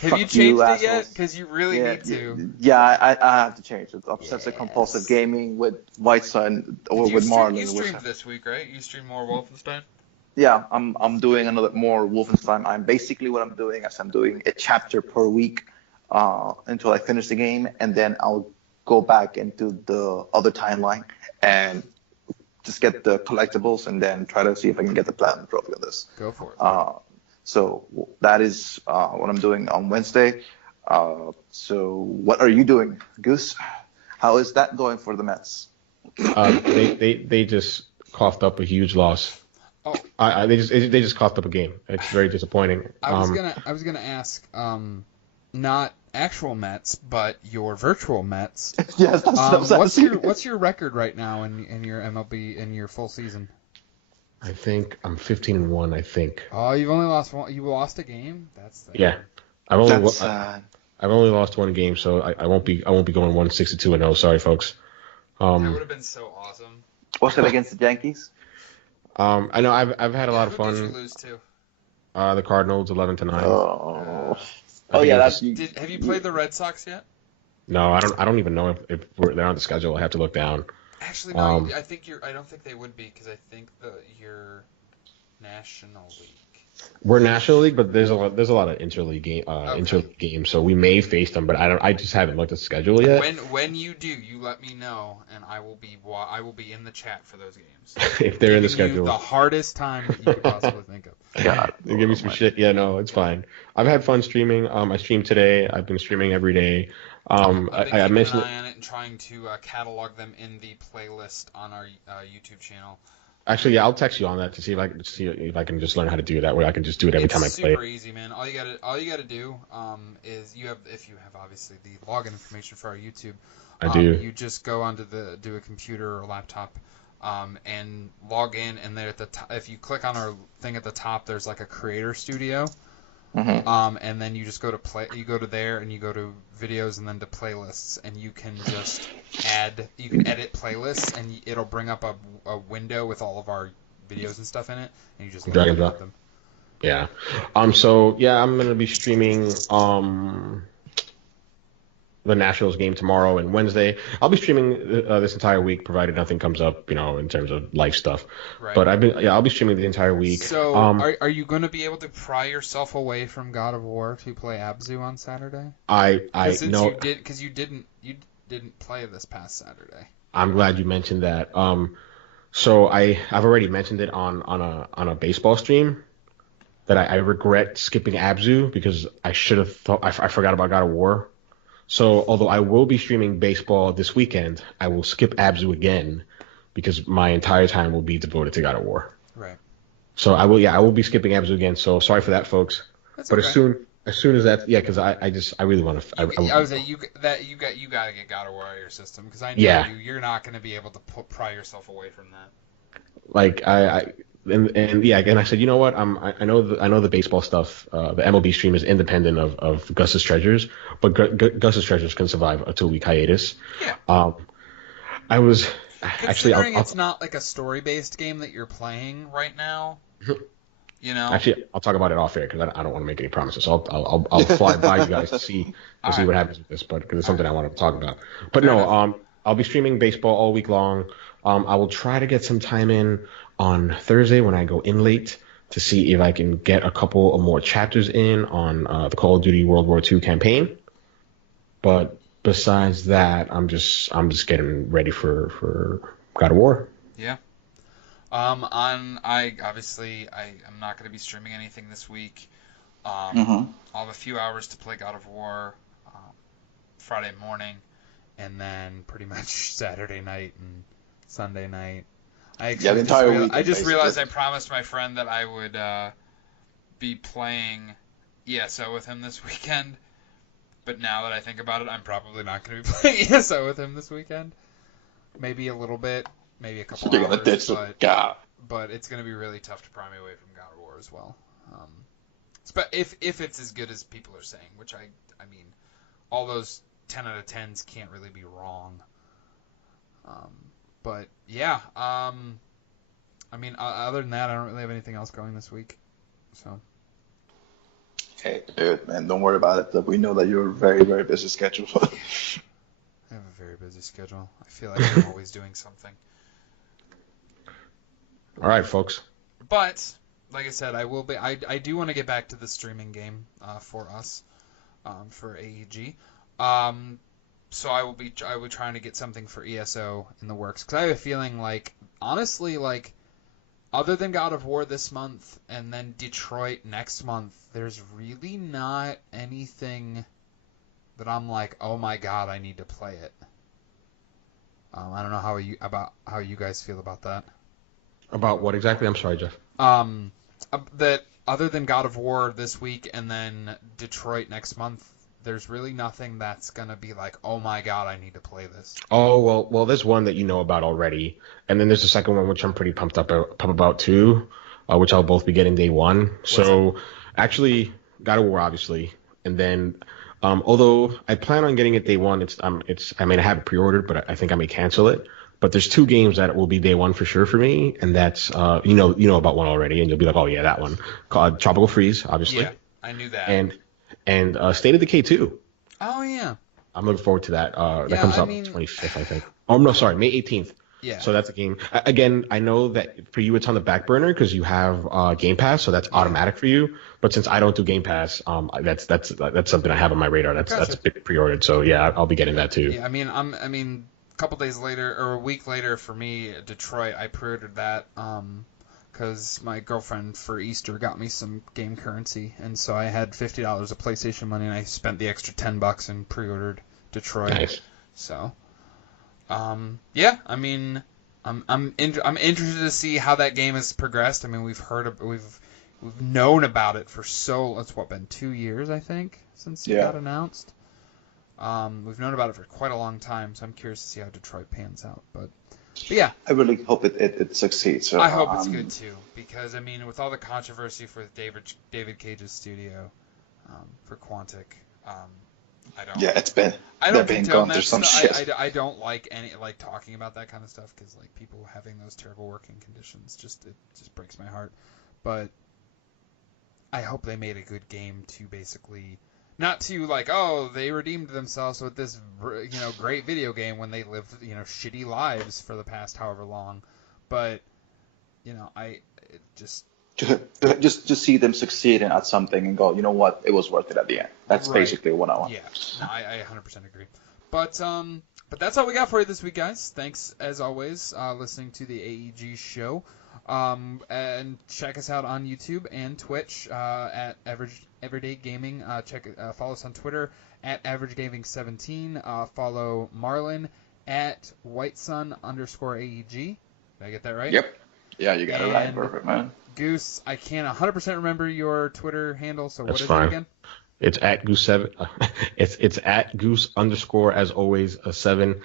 Have you changed it yet? Because you really need to. Yeah, I have to change it. Obsessive compulsive gaming with White Sun or with Marlon. You streamed this week, right? You streamed more Wolfenstein. Yeah, I'm doing another more Wolfenstein. What I'm doing is I'm doing a chapter per week until I finish the game, and then I'll go back into the other timeline and just get the collectibles and then try to see if I can get the platinum trophy on this. Go for it. So that is what I'm doing on Wednesday. So what are you doing, Goose? How is that going for the Mets? They just coughed up a huge loss. Oh, they just coughed up a game. It's very disappointing. I was gonna ask, not actual Mets, but your virtual Mets. Yes, that's what's your record right now in your MLB in your full season? I think I'm 15-1. I think. Oh, you've only lost one. You lost a game. That's yeah. I've I've only lost one game, so I won't be going 162-0. Sorry, folks. That would have been so awesome. Was it against the Yankees? I know I've had a lot of Who did you fun. lose to? The Cardinals 11-9. Oh, I think yeah, it that's was Have you played the Red Sox yet? no, I don't even know if they're on the schedule. I have to look down. Actually, no. I don't think they would be because I think you're National League. We're National League, but there's a lot of interleague games, so we may face them. But I just haven't looked at the schedule yet. When you do, you let me know, and I will be in the chat for those games. If they're in the Giving you schedule, the hardest time that you could possibly think of. God. they give me some shit. Yeah, no, it's fine. I've had fun streaming. I streamed today. I've been streaming every day. I've been I keeping mentioned an eye on it and trying to catalog them in the playlist on our YouTube channel. actually, yeah, I'll text you on that to see if I can just learn how to do it. That way I can just do it every time I play. It's super easy, man. All you gotta do is if you have obviously the login information for our YouTube. I do. You just go onto a computer or laptop, and log in, and there at the top, if you click on our thing at the top, there's like a creator studio. Mm-hmm. And then you just go to you go to there and you go to videos and then to playlists, and you can just you can edit playlists, and it'll bring up a window with all of our videos and stuff in it, and you just Drag and drop them. Yeah. So yeah, I'm gonna be streaming the Nationals game tomorrow and Wednesday. I'll be streaming this entire week, provided nothing comes up, in terms of life stuff. Right. But I'll be streaming the entire week. So are you going to be able to pry yourself away from God of War to play Abzu on Saturday? I know because you didn't play this past Saturday. I'm glad you mentioned that. So I've already mentioned it on a baseball stream that I regret skipping Abzu because I should have thought I forgot about God of War. So although I will be streaming baseball this weekend, I will skip Abzu again because my entire time will be devoted to God of War. Right. So I will be skipping Abzu again. So sorry for that, folks. That's but okay. as soon as that, because I really want to. I was saying you got to get God of War out of your system because I know you're not going to be able to pry yourself away from that. Like and I said, you know what? I know the baseball stuff. The MLB stream is independent of Gus's Treasures, but Gus's Treasures can survive a 2-week hiatus. Yeah. I was considering it's not like a story-based game that you're playing right now. Actually, I'll talk about it off air because I don't want to make any promises. So I'll fly by you guys to see what happens with this, but because it's something I want to talk about. But I'll be streaming baseball all week long. I will try to get some time in on Thursday when I go in late to see if I can get a couple of more chapters in on the Call of Duty World War II campaign. But besides that, I'm just getting ready for God of War. Yeah. I'm not going to be streaming anything this week. I'll have a few hours to play God of War Friday morning, and then pretty much Saturday night and Sunday night. The entire week. I just realized I promised my friend that I would be playing ESO with him this weekend. But now that I think about it, I'm probably not going to be playing ESO with him this weekend. Maybe a little bit, maybe a couple hours, but it's going to be really tough to pry me away from God of War as well. But if it's as good as people are saying, which I mean, all those 10 out of 10s can't really be wrong. But yeah, I mean, other than that, I don't really have anything else going this week. So. Hey, dude, man, don't worry about it. We know that you're a very, very busy schedule. I have a very busy schedule. I feel like I'm always doing something. All right, folks. But like I said, I will be. I do want to get back to the streaming game for us, for AEG. So I will be trying to get something for ESO in the works because I have a feeling honestly, other than God of War this month and then Detroit next month, there's really not anything that I'm like, oh my god, I need to play it. I don't know how you guys feel about that. About what exactly? I'm sorry, Jeff. That other than God of War this week and then Detroit next month, there's really nothing that's gonna be like, oh my god, I need to play this. Oh well, there's one that you know about already, and then there's the second one which I'm pretty pumped about too, which I'll both be getting day one. So actually, God of War obviously, and then Although I plan on getting it day one, I mean I have it pre-ordered, but I think I may cancel it. But there's two games that will be day one for sure for me, and that's you know about one already, and you'll be like, oh yeah, that one called Tropical Freeze, obviously, Yeah, I knew that. and State of Decay 2. Oh yeah. I'm looking forward to that. That Yeah, comes I out mean, 25th, I think. Oh no, sorry, May 18th. yeah. So that's a game. Again, I know that for you it's on the back burner because you have Game Pass, so that's automatic for you. But since I don't do Game Pass, that's something I have on my radar. That's been pre-ordered. So yeah, I'll be getting that too. Yeah, I mean, a couple days later or a week later for me, Detroit, I pre-ordered that because my girlfriend for Easter got me some game currency, and so I had $50 of PlayStation money, and I spent the extra $10 and pre-ordered Detroit. Nice. So, yeah, I mean, I'm interested to see how that game has progressed. I mean, we've known about it for it's been 2 years, I think, since it got announced. We've known about it for quite a long time, so I'm curious to see how Detroit pans out. But yeah, I really hope it succeeds. So, I hope it's good too, because I mean, with all the controversy for David Cage's studio for Quantic, I don't. Yeah, I don't been condone going through that some stuff. shit. I don't like talking about that kind of stuff because like people having those terrible working conditions it just breaks my heart. But I hope they made a good game to basically. Not to like, oh, they redeemed themselves with this, great video game when they lived, shitty lives for the past however long, but, Just see them succeeding at something and go, you know what, it was worth it at the end. That's basically what I want. Yeah, no, I 100% agree. But that's all we got for you this week, guys. Thanks as always, listening to the AEG show. And check us out on YouTube and Twitch at Everyday Gaming. Follow us on Twitter at AverageGaming17. Follow Marlon at WhiteSun_AEG. Did I get that right? Yep. Yeah, you got it right. Perfect, man. Goose, I can't 100% remember your Twitter handle, so That's what is fine. it again? It's at Goose7. It's at Goose_ as always 7.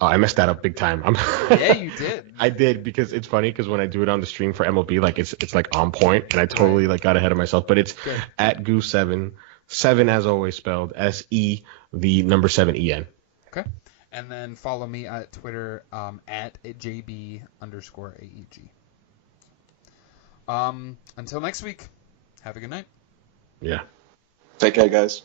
I messed that up big time. Yeah, you did. I did because it's funny because when I do it on the stream for MLB, like it's like on point, and I totally like got ahead of myself. But it's at Goose7, 7 as always spelled SE the number 7EN. Okay, and then follow me at Twitter at JB_AEG. Until next week, have a good night. Yeah. Take care, guys.